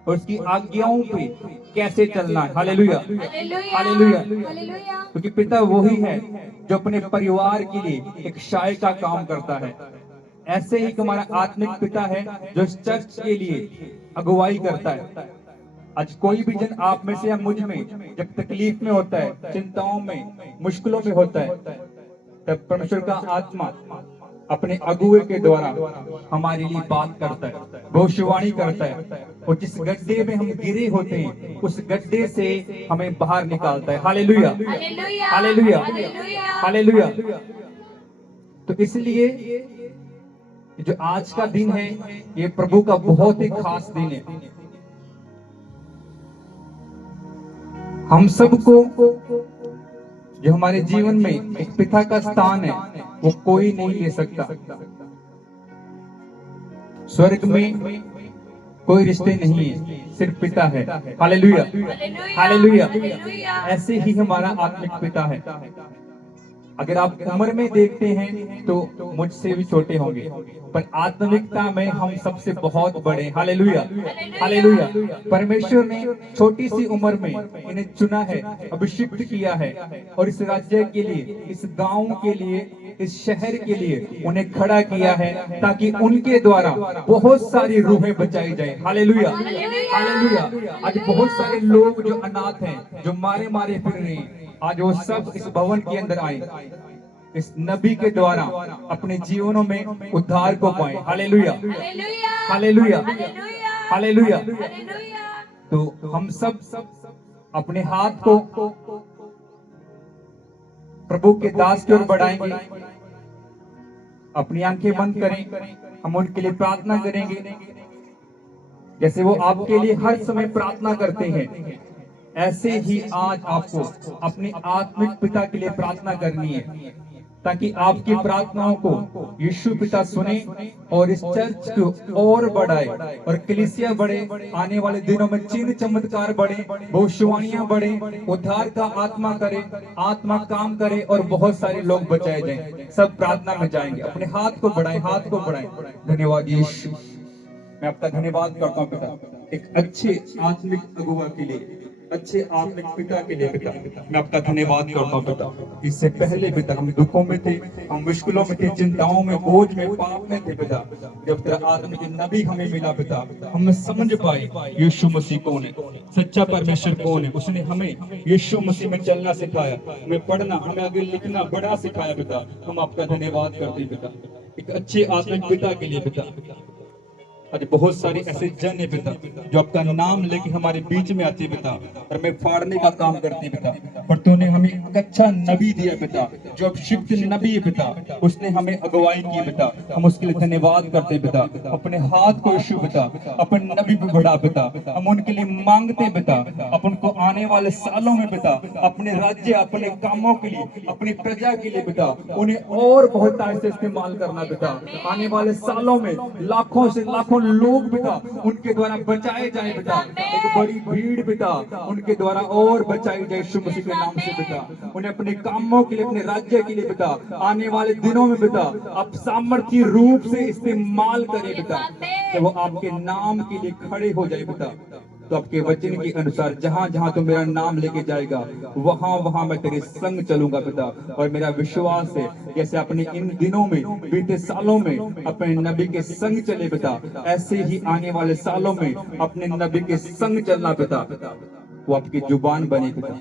और उसकी आज्ञाओं पे कैसे चलना है। Hallelujah, hallelujah. क्योंकि पिता वही है जो अपने परिवार के लिए एक शाय का काम करता है। ऐसे ही हमारा आत्मिक पिता है जो इस चर्च के लिए अगुवाई करता है। आज कोई भी जन आप में से या मुझ में जब तकलीफ में होता है, चिंताओं में, मुश्किलों में होता है, तब परमेश्वर का आत्मा अपने अगुए के द्वारा हमारे लिए बात करता है, भविष्यवाणी करता है, और जिस गड्ढे में हम गिरे होते हैं, उस गड्ढे से हमें बाहर निकालता है। Hallelujah, hallelujah, hallelujah. तो इसलिए जो आज का दिन है, ये प्रभु का बहुत ही खास दिन है। हम सबको जो हमारे जीवन में एक पिता का स्थान है, वो कोई नहीं ले सकता। स्वर्ग में कोई रिश्ते नहीं है, सिर्फ पिता है। Hallelujah, hallelujah. ऐसे ही हमारा आत्मिक पिता है। अगर आप उम्र में देखते हैं तो मुझसे भी छोटे होंगे, पर आत्मिकता में हम सबसे बहुत बड़े। Hallelujah, hallelujah. परमेश्वर ने छोटी सी उम्र में इन्हें चुना है, अभिषिक्त किया है, और इस राज्य के लिए, इस गांव के लिए, इस शहर के लिए उन्हें खड़ा किया है, ताकि उनके द्वारा बहुत सारी रूहें बचाई जाए। Hallelujah, hallelujah. आज बहुत सारे लोग जो अनाथ हैं, जो मारे मारे फिर रहे हैं, आज वो सब इस भवन के अंदर आए, इस नबी के द्वारा अपने जीवनों में उद्धार को पाए। Hallelujah, hallelujah, hallelujah. तो हम सब अपने हाथ को प्रभु के दास की ओर बढ़ाएंगे, अपनी आंखें बंद करें, हम उनके लिए प्रार्थना करेंगे, जैसे वो आपके लिए हर समय प्रार्थना करते हैं। ऐसे ही आज आपको अपने आत्मिक पिता के लिए प्रार्थना करनी है, ताकि आपकी प्रार्थनाओं को यीशु पिता सुने और इस चर्च को और बढ़ाए, और कलीसिया बढ़े, आने वाले दिनों में चिन्ह चमत्कार बढ़े, भविष्यवाणियां बढ़े, उद्धार का आत्मा करे, आत्मा काम करे, और बहुत सारे लोग बचाए जाएं। सब प्रार्थना में जाएंगे, अपने हाथ को बढ़ाएं, हाथ को बढ़ाएं। धन्यवाद यीशु, मैं आपका धन्यवाद करता हूँ पिता, एक अच्छे आत्मिक अगुवा के लिए, अच्छे आत्मिक पिता के लिए। पिता, मैं आपका धन्यवाद करता हूँ पिता। इससे पहले पिता हम दुखों में थे, हम मुश्किलों में थे, चिंताओं में, बोझ में, पाप में थे पिता। जब तेरा आत्मिक नबी हमें मिला पिता, हम समझ पाए यीशु मसीह कौन है, सच्चा परमेश्वर कौन है। उसने हमें यीशु मसीह में चलना सिखाया, हमें पढ़ना, हमें आगे लिखना बड़ा सिखाया पिता। हम आपका धन्यवाद करते पिता, एक अच्छे आत्मिक पिता के लिए पिता। आज बहुत सारे ऐसे जन है पिता जो आपका नाम लेके हमारे बीच में आते पिता और हमें फाड़ने का काम करते पिता, पर तूने हमें एक अच्छा नबी दिया पिता जो अब शिफ्ट नबी है पिता, उसने हमें अगुवाई की पिता, हम उसके लिए धन्यवाद करते पिता। अपने हाथ को यीशु पिता अपने नबी पे बढ़ा पिता, हम उनके लिए मांगते पिता, अपन को आने वाले सालों में पिता अपने राज्य अपने कामों के लिए अपनी प्रजा के लिए पिता उन्हें और बहुत से इस्तेमाल करना पिता। आने वाले सालों में लाखों से लाखों लोग पिता उनके द्वारा बचाए जाए पिता, एक बड़ी भीड़ पिता उनके द्वारा और बचाई जाए यीशु मसीह के नाम से पिता। उन्हें अपने कामों के लिए अपने राज्य के लिए पिता आने वाले दिनों में पिता आप सामर्थ्य रूप से इस्तेमाल करें पिता, जब वो आपके नाम के लिए खड़े हो जाए पिता, तो आपके वचन के अनुसार जहां जहां तू मेरा नाम लेके जाएगा वहां वहां मैं तेरे संग चलूंगा पिता। और मेरा विश्वास है जैसे अपने इन दिनों में बीते सालों में अपने नबी के संग चले पिता, ऐसे ही आने वाले सालों में अपने नबी के संग चलना पिता। वो आपकी जुबान बने पिता,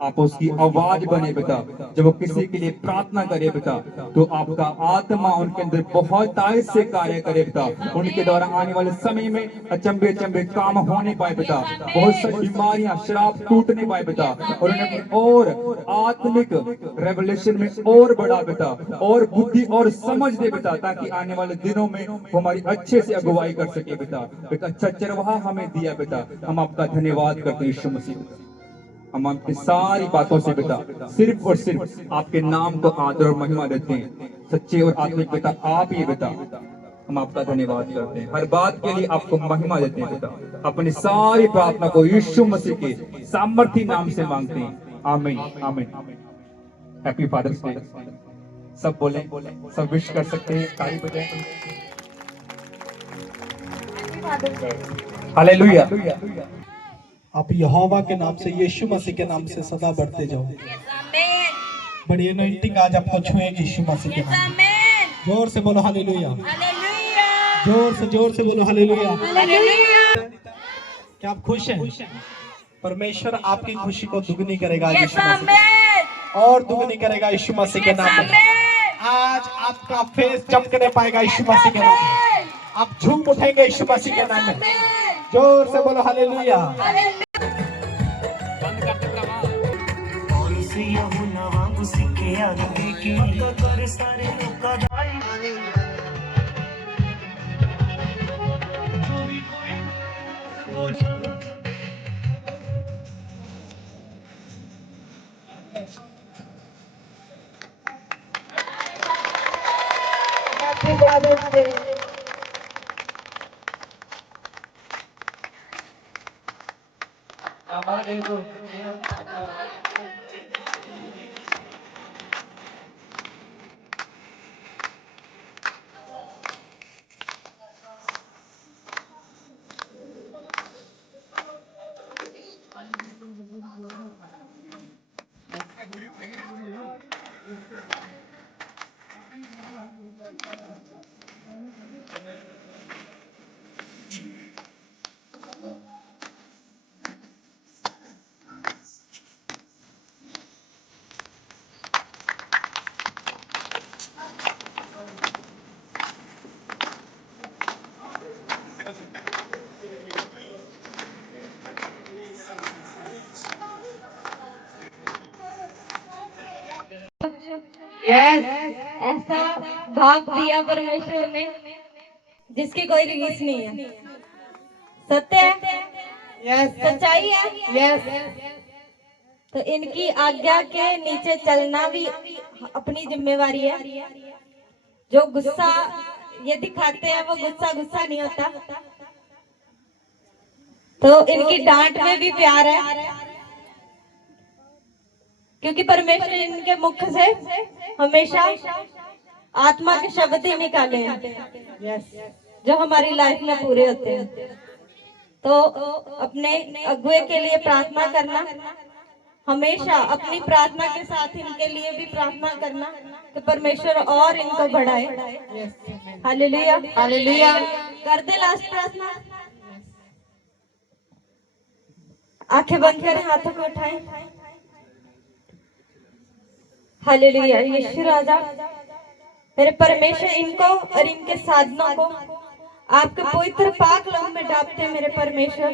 आप उसकी आवाज बने पिता, जब वो किसी के लिए प्रार्थना करे पिता तो आपका आत्मा उनके अंदर बहुत ताकत से कार्य करे पिता, उनके द्वारा आने वाले समय में अचंभे अचंभे काम होने पाए पिता, बहुत सारी बीमारियां श्राप टूटने पाए पिता, और उन्हें और आत्मिक रेवलेशन में और बढ़ा पिता, और बुद्धि और समझ दे पिता, ताकि आने वाले दिनों में वो हमारी अच्छे से अगुवाई कर सके पिता। एक अच्छा चरवाहा हमें दिया पिता, हम आपका धन्यवाद करते हैं यीशु मसीह। हम आपकी सारी बातों से पिता सिर्फ और सिर्फ आपके नाम को आदर और महिमा देते हैं, सच्चे और आत्मिक पिता आप ही पिता। हम आपका धन्यवाद करते हैं, हर बात के लिए आपको महिमा देते हैं पिता। अपनी सारी प्रार्थना को यीशु मसीह के सामर्थी नाम से मांगते हैं, आमीन आमीन। Happy father's day. सब बोले, सब विश कर सकते हैं, ताली बजाएं। हालेलुया। आप यहोवा के नाम से यीशु मसीह के नाम से सदा बढ़ते जाओ। बड़ी एनॉइंटिंग आज आपको छुएगी यीशु मसीह के नाम में। जोर से बोलो हालेलुया, जोर से बोलो हालेलुया। क्या आप खुश हैं? परमेश्वर आपकी खुशी को दुगनी करेगा यीशु मसीह, और दुगनी करेगा यीशु मसीह के नाम में। आज आपका फेस चमकने पाएगा यीशु मसीह के नाम में, आप झूम उठेंगे यीशु मसीह के नाम में। जोर से बोलो हालेलुया। ऐसा भाग दिया परमेश्वर ने जिसकी कोई रीस नहीं है। सत्य है, यस, सच्चाई है, यस। तो इनकी आज्ञा के नीचे चलना भी अपनी जिम्मेवारी है। जो गुस्सा ये दिखाते हैं वो गुस्सा गुस्सा नहीं होता, तो इनकी डांट में भी प्यार है, क्योंकि परमेश्वर इनके मुख से हमेशा आत्मा के शब्द ही निकाले हैं जो हमारी लाइफ में पूरे होते हैं। तो अपने अगुए के लिए प्रार्थना करना, हमेशा अपनी प्रार्थना के साथ इनके लिए भी प्रार्थना करना कि परमेश्वर और इनको बढ़ाए। Hallelujah, hallelujah. कर दे लास्ट प्रार्थना। आंखें बंद करें, हाथों को उठाएं। हालेलुया। यीशु राजा, मेरे परमेश्वर इनको और इनके साधनों को आपके पवित्र पाक लहू में डालते हैं मेरे परमेश्वर।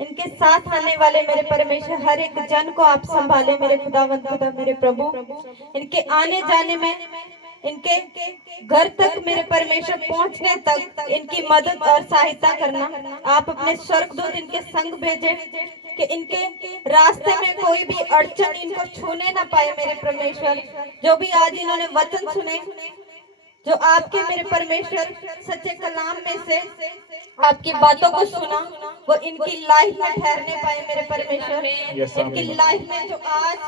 इनके साथ आने वाले मेरे परमेश्वर हर एक जन को आप संभाले मेरे खुदावंद खुदा मेरे प्रभु। इनके आने जाने में, इनके घर तक मेरे परमेश्वर पहुंचने तक इनकी मदद और सहायता करना। आप अपने स्वर्गदूत इनके संग भेजे कि इनके रास्ते में कोई भी अड़चन इनको छूने ना पाए मेरे परमेश्वर। जो भी आज इन्होंने वचन सुने, जो आपके मेरे परमेश्वर सच्चे कलाम में से आपकी बातों को सुना, वो इनकी लाइफ में ठहरने पाए मेरे परमेश्वर। इनकी लाइफ में जो आज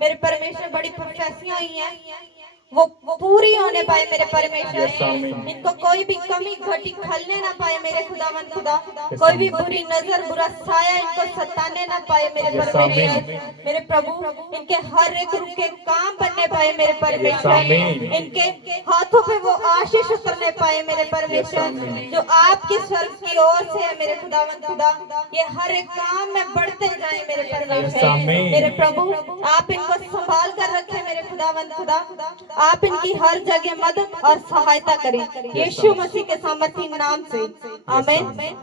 मेरे परमेश्वर बड़ी प्रोफेसियां आई हैं वो पूरी होने पाए मेरे परमेश्वर। इनको कोई भी कमी घटी खलने ना पाए मेरे खुदावंद खुदा। कोई भी बुरी नजर, बुरा साया इनको सताने ना पाए मेरे परमेश्वर। मेरे प्रभु इनके हर एक रुके काम बनने पाए मेरे परमेश्वर। इनके हाथों पे वो आशीष उतरने पाए मेरे परमेश्वर जो आपके स्वर्ग की ओर से है मेरे खुदावंद खुदा। ये हर एक काम में बढ़ते जाए मेरे परमेश्वर। मेरे प्रभु आप इनको संभाल कर रखे मेरे खुदावंद खुदा। आप इनकी हर जगह मदद और सहायता करें यीशु मसीह के सामर्थी नाम से, आमीन।